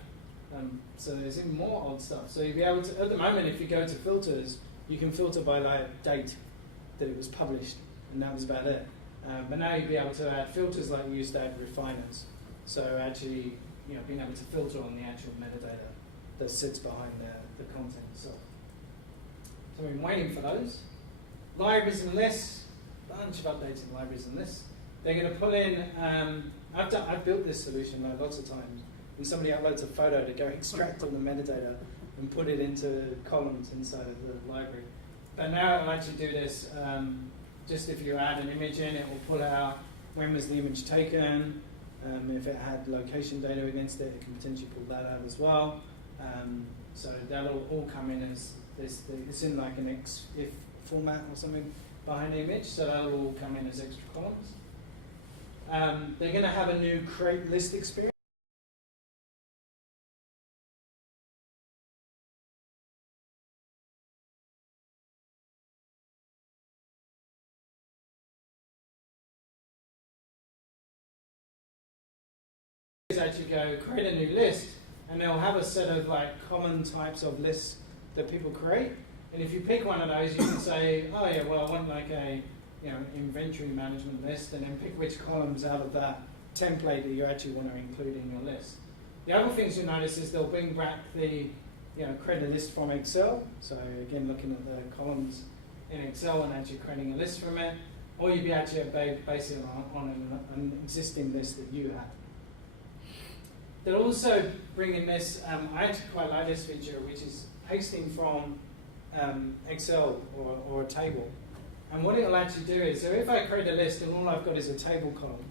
So there's even more odd stuff. So you'll be able to, at the moment, if you go to filters, you can filter by like date that it was published, and that was about it. But now you'll be able to add filters like you used to add refiners. So actually, being able to filter on the actual metadata that sits behind the content itself. So we've been waiting for those. Libraries and lists, bunch of updates in libraries and lists. They're going to pull in, I've built this solution like lots of times, and somebody uploads a photo to go extract all the metadata and put it into columns inside of the library. But now it'll actually do this, just if you add an image in, it will pull out when was the image taken, if it had location data against it, it can potentially pull that out as well. So that'll all come in as this, it's in like an if format or something behind the image, so that'll all come in as extra columns. They're going to have a new create list experience. Actually go create a new list, and they'll have a set of like common types of lists that people create, and if you pick one of those, you can say, oh yeah, well I want like a inventory management list, and then pick which columns out of that template that you actually want to include in your list. The other things you notice is they'll bring back the create a list from Excel, so again looking at the columns in Excel and actually creating a list from it, or you'd be actually basing it on an existing list that you have. They'll also bring in this, I actually quite like this feature, which is pasting from Excel or a table. And what it'll actually do is, so if I create a list and all I've got is a table column,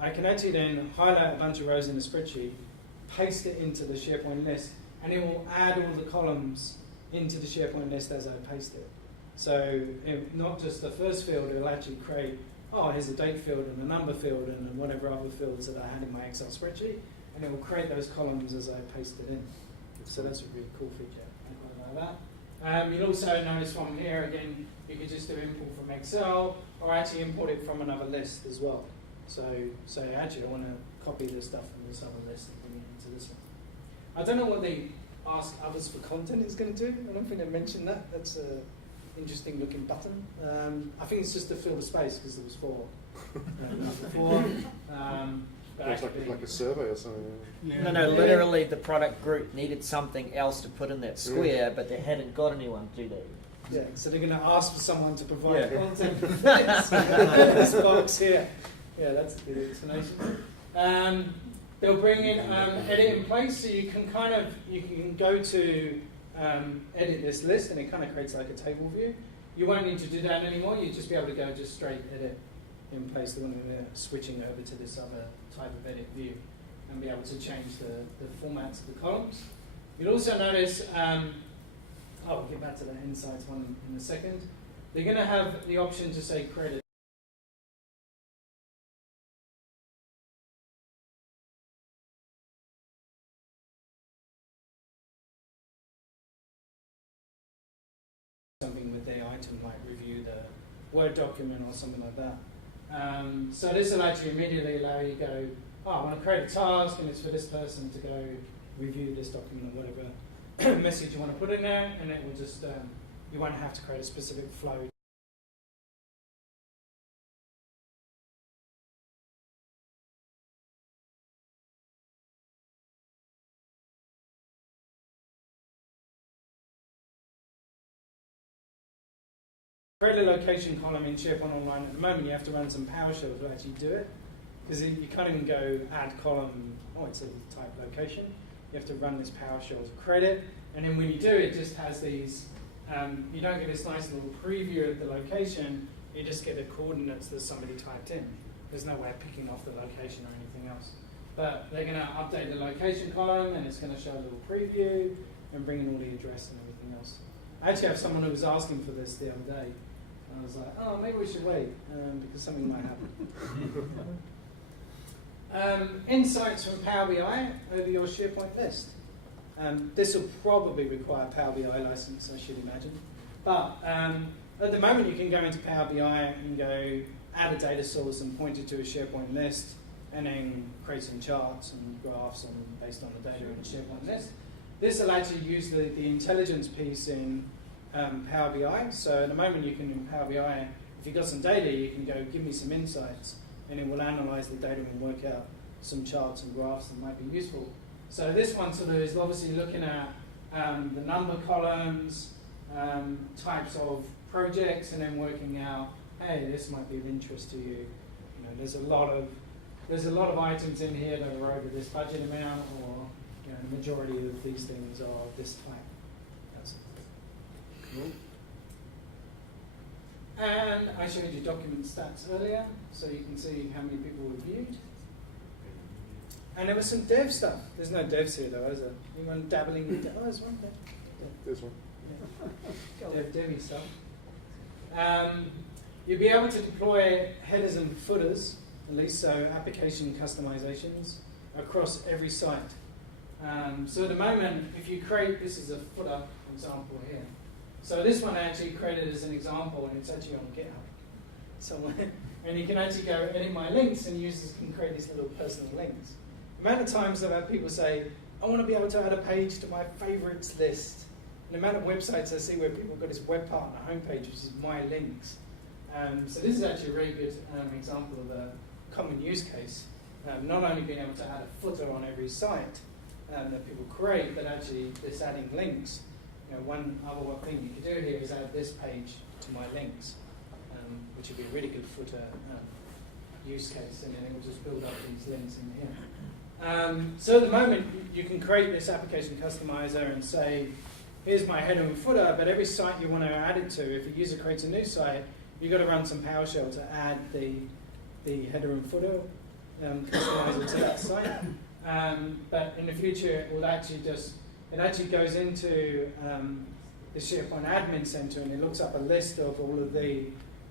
I can actually then highlight a bunch of rows in the spreadsheet, paste it into the SharePoint list, and it will add all the columns into the SharePoint list as I paste it. So not just the first field, it'll actually create, here's a date field and a number field and whatever other fields that I had in my Excel spreadsheet, and it will create those columns as I paste it in. So that's a really cool feature. I quite like that. You'll also notice from here, again, you could just do import from Excel, or actually import it from another list as well. So actually I want to copy this stuff from this other list and bring it into this one. I don't know what the ask others for content is going to do. I don't think they mentioned that. That's an interesting looking button. I think it's just to fill the space because there was 4 before. It's like a survey or something. Yeah. No, literally the product group needed something else to put in that square, but they hadn't got anyone to do that. Yeah, so they're going to ask for someone to provide content for this box here. Yeah, that's a good explanation. They'll bring in edit in place, so you can go to edit this list, and it kind of creates like a table view. You won't need to do that anymore. You'll just be able to go just straight edit in place when we're switching over to this other type of edit view, and be able to change the formats of the columns. You'll also notice, we'll get back to the insights one in a second. They're going to have the option to say create a something with their item, like review the Word document or something like that. So this will actually immediately allow you to go, I want to create a task, and it's for this person to go review this document or whatever message you want to put in there, and it will just, you won't have to create a specific flow. Create a location column in SharePoint Online. At the moment, you have to run some PowerShell to actually do it, because you can't even go add column, it's a type location. You have to run this PowerShell to create it, and then when you do, it just has these, you don't get this nice little preview of the location, you just get the coordinates that somebody typed in. There's no way of picking off the location or anything else. But they're going to update the location column, and it's going to show a little preview, and bring in all the address and everything else. I actually have someone who was asking for this the other day. I was like, maybe we should wait, because something might happen. Insights from Power BI over your SharePoint list. This will probably require a Power BI license, I should imagine. But at the moment, you can go into Power BI and go add a data source and point it to a SharePoint list, and then create some charts and graphs based on the data in the SharePoint list. This will actually use the intelligence piece in Power BI. So at the moment, you can, in Power BI, if you've got some data, you can go, give me some insights, and it will analyze the data and work out some charts and graphs that might be useful. So this one sort of is obviously looking at the number columns, types of projects, and then working out, hey, this might be of interest to you. You know, there's a lot of items in here that are over this budget amount, or the majority of these things are this type. That's cool. And I showed you document stats earlier, so you can see how many people reviewed. And there was some dev stuff. There's no devs here though, is there? Anyone dabbling in dev? Oh, there's one there. There's one. Yeah. Devy stuff. You'll be able to deploy headers and footers, at least so application customizations, across every site. So at the moment, if you create, this is a footer example here. So this one I actually created as an example, and it's actually on GitHub somewhere. And you can actually go edit my links, and users can create these little personal links. The amount of times I've had people say, I want to be able to add a page to my favorites list. And the amount of websites I see where people have got this web part on the homepage, which is my links. So this is actually a really good example of a common use case. Not only being able to add a footer on every site that people create, but actually this adding links. One other thing you could do here is add this page to my links, which would be a really good footer use case, and then it will just build up these links in here. So at the moment, you can create this application customizer and say, here's my header and footer, but every site you want to add it to, if a user creates a new site, you've got to run some PowerShell to add the header and footer customizer to that site. But in the future, it will actually it actually goes into the SharePoint Admin Center, and it looks up a list of all of the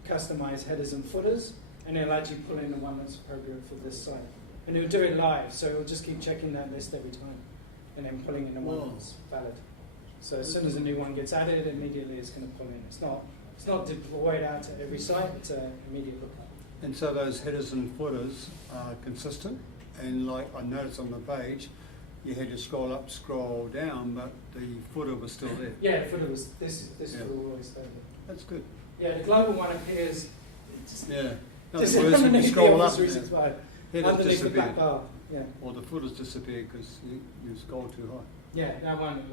customized headers and footers, and it'll actually pull in the one that's appropriate for this site. And it'll do it live, so it'll just keep checking that list every time, and then pulling in the one that's valid. So as soon as a new one gets added, immediately it's going to pull in. It's not deployed out to every site, it's an immediate lookup. And so those headers and footers are consistent, and like I noticed on the page, you had to scroll up, scroll down, but the footer was still there. Yeah, the footer was, this footer will always stay there. That's good. Yeah, the global one appears just underneath scroll the up, Office 365, headers underneath the disappear. black bar. Yeah. Or the footers disappear because you scroll too high. Yeah, that one it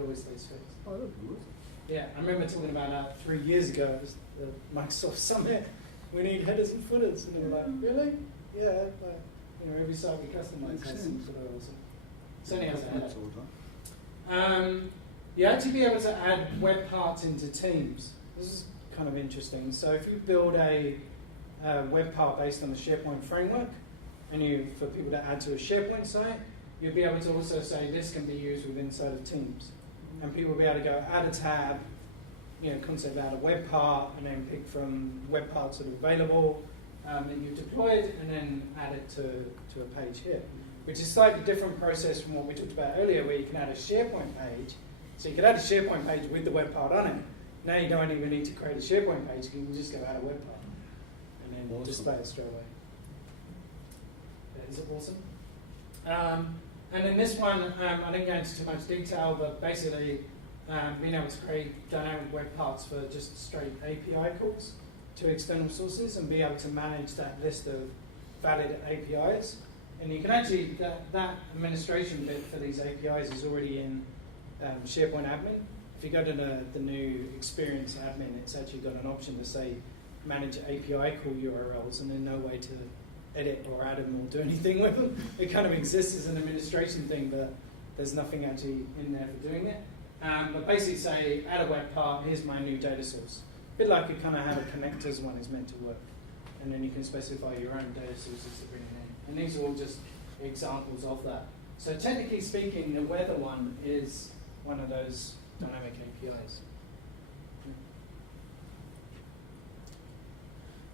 always stays fixed. Oh, that'd be good. Yeah, I remember talking about that 3 years ago. It was the Microsoft Summit. We need headers and footers, and they were like, really? Yeah, but every site we customize has some footer also. Certainly has a header. You actually be able to add web parts into teams. This is kind of interesting. So if you build a web part based on the SharePoint framework, and for people to add to a SharePoint site, you'll be able to also say this can be used within inside of Teams. And people will be able to go add a tab, concept add a web part, and then pick from web parts that are available that you've deployed, and then add it to a page here. Which is a slightly different process from what we talked about earlier, where you can add a SharePoint page. So you could add a SharePoint page with the web part on it. Now you don't even need to create a SharePoint page, you can just go add a web part, and then display it straight away. Is it awesome? And in this one, I didn't go into too much detail, but basically being able to create dynamic web parts for just straight API calls to external sources, and be able to manage that list of valid APIs. And you can actually, that administration bit for these APIs is already in SharePoint Admin. If you go to the new Experience Admin, it's actually got an option to say manage API call URLs, and then no way to edit or add them or do anything with them. It kind of exists as an administration thing, but there's nothing actually in there for doing it. But basically say, add a web part, here's my new data source. A bit like kind of how the connectors one is meant to work. And then you can specify your own data sources to bring in. And these are all just examples of that. So technically speaking, the weather one is one of those dynamic APIs.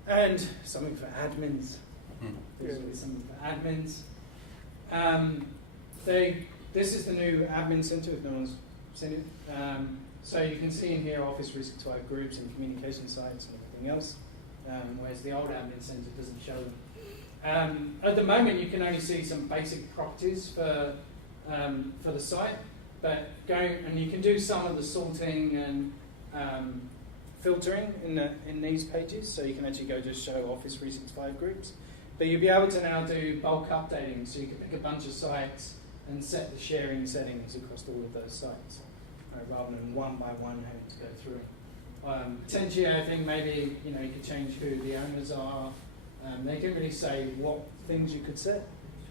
And something for admins. These are some of the admins. This is the new admin center, if no one's seen it. So you can see in here Office 365 groups and communication sites and everything else, whereas the old admin center doesn't show them. At the moment, you can only see some basic properties for the site, but and you can do some of the sorting and filtering in these pages, so you can actually go just show Office 365 groups. But you'll be able to now do bulk updating, so you can pick a bunch of sites and set the sharing settings across all of those sites, rather than one by one having to go through. Potentially, I think maybe you could change who the owners are. They didn't really say what things you could set,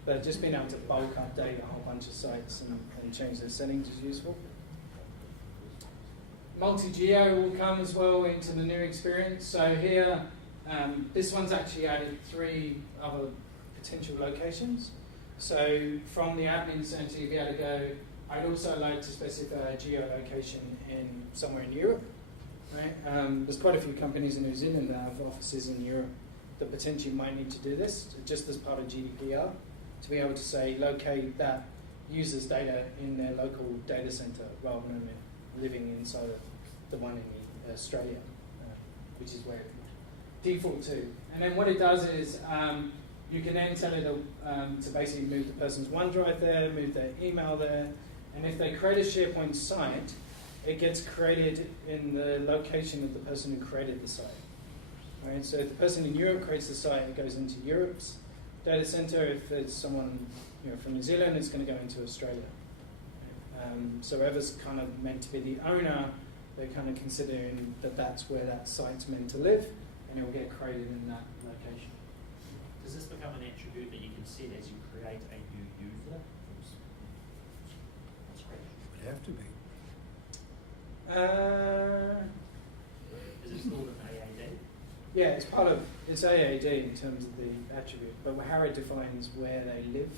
but just being able to bulk update a whole bunch of sites and change their settings is useful. Multi-geo will come as well into the new experience. So here, this one's actually added 3 other potential locations. So from the admin center, you'll be able to go, I'd also like to specify a geolocation in somewhere in Europe. Right? There's quite a few companies in New Zealand that have offices in Europe that potentially might need to do this, just as part of GDPR, to be able to say, locate that user's data in their local data center rather than living inside of the one in Australia, which is where it would default to. And then what it does is you can then tell it to basically move the person's OneDrive there, move their email there, and if they create a SharePoint site, it gets created in the location of the person who created the site. Right? So if the person in Europe creates the site, it goes into Europe's data center. If it's someone from New Zealand, it's going to go into Australia. So whoever's kind of meant to be the owner, they're kind of considering that that's where that site's meant to live, and it will get created in that location. Does this become an attribute that you can set as you create a new user? That's great. It would have to be. Is it still an AAD? Yeah, it's AAD in terms of the attribute, but how it defines where they live.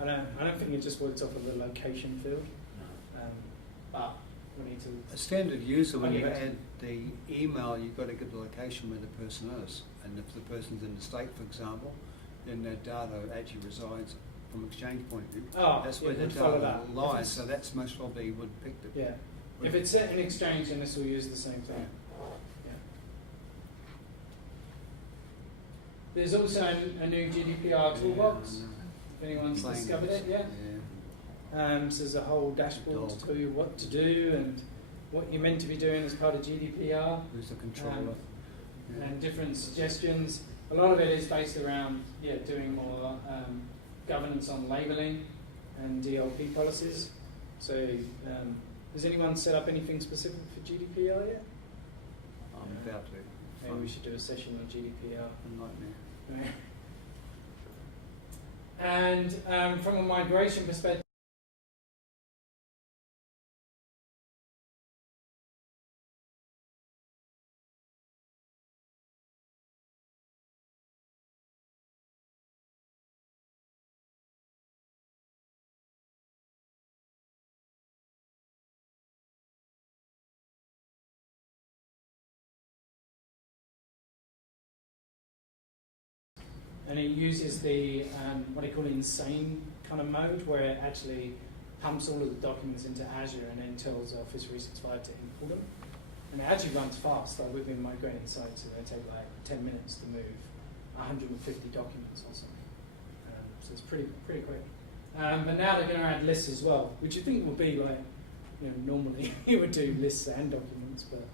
I don't think it just works off of the location field. No. But we need to. A standard user, when you add the email, you've got to give the location where the person is. And if the person's in the state, for example, then their data actually resides from Exchange point of view. Oh, that's where the data lies. So that's most probably would pick the. Yeah. If it's set in Exchange, then this will use the same thing. Yeah. There's also a new GDPR toolbox. If anyone's discovered it yet. Yeah. So there's a whole dashboard to tell you what to do and what you're meant to be doing as part of GDPR. Who's the controller? And different suggestions. A lot of it is based around doing more governance on labelling and DLP policies. So has anyone set up anything specific for GDPR yet? I'm about to. Maybe we should do a session on GDPR. Nightmare. And from a migration perspective, and it uses the what they call insane kind of mode, where it actually pumps all of the documents into Azure and then tells Office 365 to import them. And it actually runs fast. Like we've been migrating sites, and they take like 10 minutes to move 150 documents or something. So it's pretty quick. But now they're going to add lists as well, which you think would be like, normally you would do lists and documents, but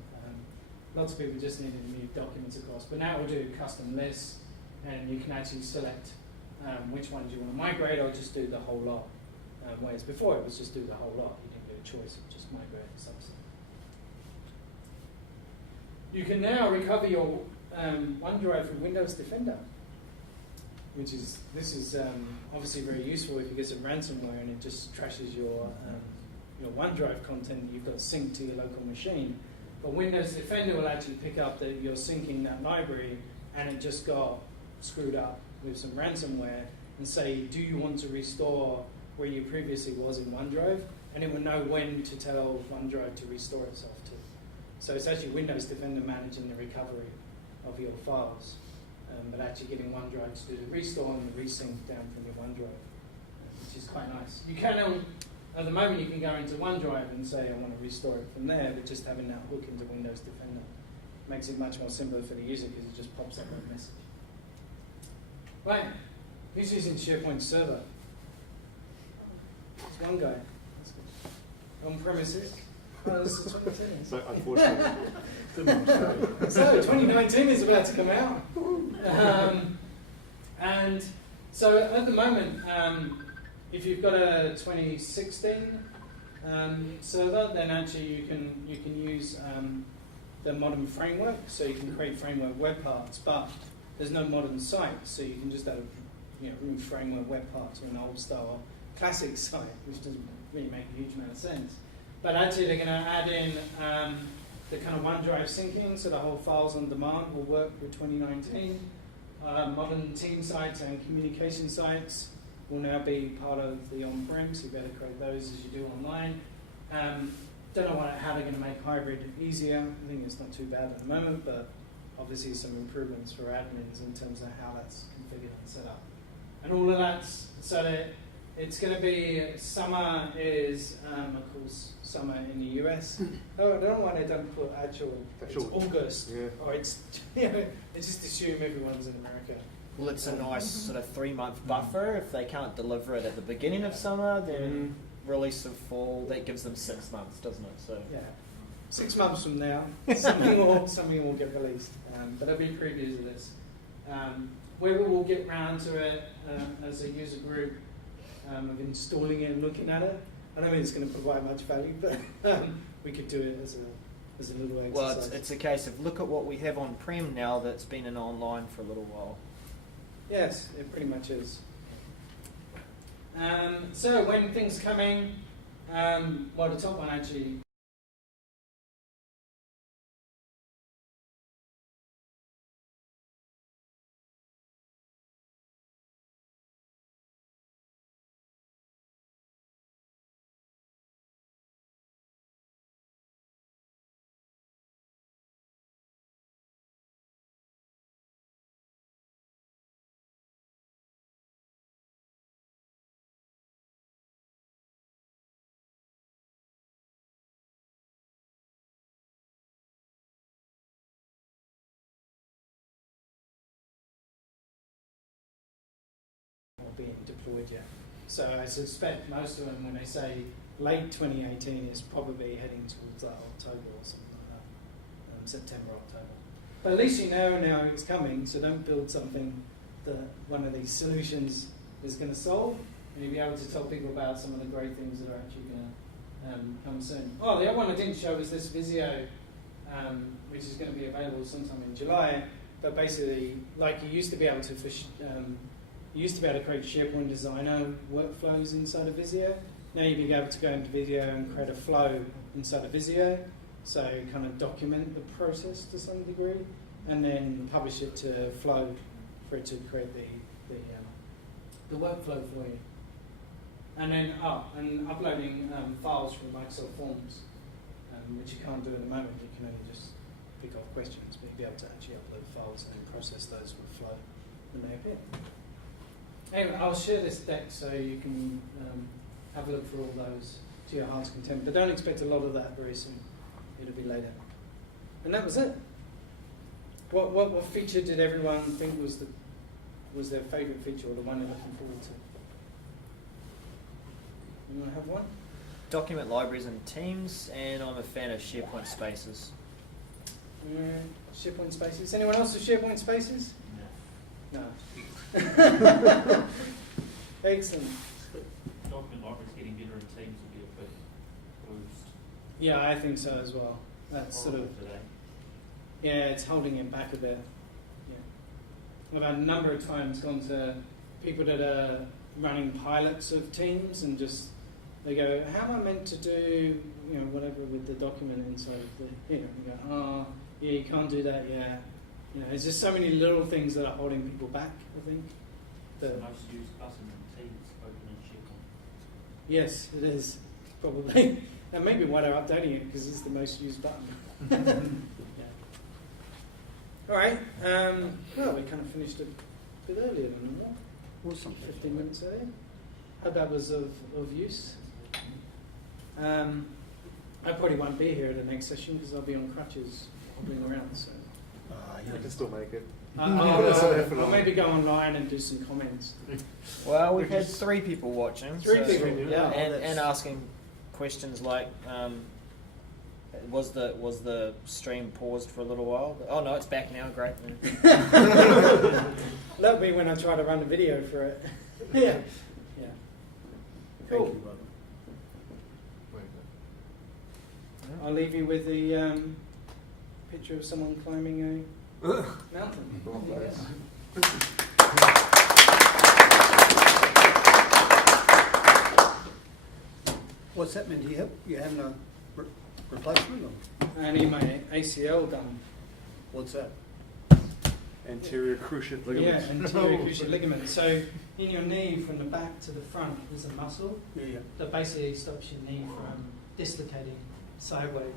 lots of people just needed to move documents across. But now we'll do custom lists. And you can actually select which ones you want to migrate or just do the whole lot. Whereas before it was just do the whole lot. You didn't get a choice of just migrate a subset. You can now recover your OneDrive from Windows Defender, this is obviously very useful if you get some ransomware and it just trashes your OneDrive content that you've got synced to your local machine. But Windows Defender will actually pick up that you're syncing that library and it just got screwed up with some ransomware and say, do you want to restore where you previously was in OneDrive? And it will know when to tell OneDrive to restore itself to. So it's actually Windows Defender managing the recovery of your files. but actually getting OneDrive to do the restore and the resync down from your OneDrive, which is quite nice. You can, at the moment, you can go into OneDrive and say, I want to restore it from there, but just having that hook into Windows Defender makes it much more simpler for the user because it just pops up a message. Right, who's using SharePoint Server? It's one guy. That's good. On premises. Oh, this is 2010. So unfortunately, So 2019 is about to come out. And so at the moment, if you've got a 2016 server, then actually you can use the modern framework, so you can create framework web parts, but there's no modern site, so you can just add root framework web part to an old style classic site, which doesn't really make a huge amount of sense. But actually they're going to add in the kind of OneDrive syncing, so the whole files on demand will work with 2019. Modern team sites and communication sites will now be part of the on-prem, so you better create those as you do online. Don't know how they're going to make hybrid easier. I think it's not too bad at the moment, but obviously some improvements for admins in terms of how that's configured and set up. And all of that's so that it's going to be summer is, of course, summer in the US. Oh, I don't know why they don't put actual. It's August, or it's they just assume everyone's in America. Well, it's a nice sort of 3-month buffer. If they can't deliver it at the beginning of summer, then release of fall. That gives them 6 months, doesn't it? So yeah, 6 months from now, something will get released. But there'll be previews of this. Whether we'll get round to it as a user group of installing it and looking at it, I don't think it's going to provide much value, but we could do it as a little exercise. Well, it's a case of look at what we have on prem now that's been in online for a little while. Yes, it pretty much is. So when things coming, well, the top one actually. Being deployed yet. So I suspect most of them, when they say late 2018, is probably heading towards October or something like that, September, October. But at least you know now it's coming, so don't build something that one of these solutions is going to solve, and you'll be able to tell people about some of the great things that are actually going to come soon. Oh, the other one I didn't show was this Visio, which is going to be available sometime in July, but basically, like you used to be able to you used to be able to create SharePoint Designer workflows inside of Visio. Now you'll be able to go into Visio and create a flow inside of Visio, so kind of document the process to some degree, and then publish it to Flow for it to create the workflow for you. And then and uploading files from Microsoft Forms, which you can't do at the moment. You can only just pick off questions, but you'll be able to actually upload files and then process those with Flow when they appear. Anyway, I'll share this deck so you can have a look for all those to your heart's content. But don't expect a lot of that very soon. It'll be later. And that was it. What feature did everyone think was their favourite feature or the one they're looking forward to? You want to have one? Document libraries and teams, and I'm a fan of SharePoint Spaces. SharePoint Spaces. Anyone else with SharePoint Spaces? No. Excellent. Document libraries getting better and teams will be a big boost. Yeah, I think so as well. That's sort of today. Yeah, it's holding it back a bit. Yeah. I've had a number of times gone to people that are running pilots of teams and just they go, how am I meant to do whatever with the document inside of the you go, oh yeah, you can't do that yet. There's just so many little things that are holding people back, I think. The most used button in Teams open in SharePoint. Yes, it is, probably. And maybe why they're updating it, because it's the most used button. Yeah. All right. Well, we kind of finished a bit earlier than normal. Awesome. 15 minutes earlier. Hope that was of use. I probably won't be here at the next session because I'll be on crutches hobbling around. So I can still make it. I'll maybe go online and do some comments. Well, we've had 3 people watching. Three people, yeah, yeah. and asking questions like, was the stream paused for a little while? Oh no, it's back now. Great. That'll be when I try to run a video for it. Yeah. Thank Cool. you, brother. I'll leave you with the picture of someone climbing a mountain. What's that mean? You having a replacement? Or? I need my ACL done. What's that? Anterior cruciate ligament. Yeah, anterior cruciate ligament. So in your knee, from the back to the front, there's a muscle Yeah. that basically stops your knee from dislocating sideways.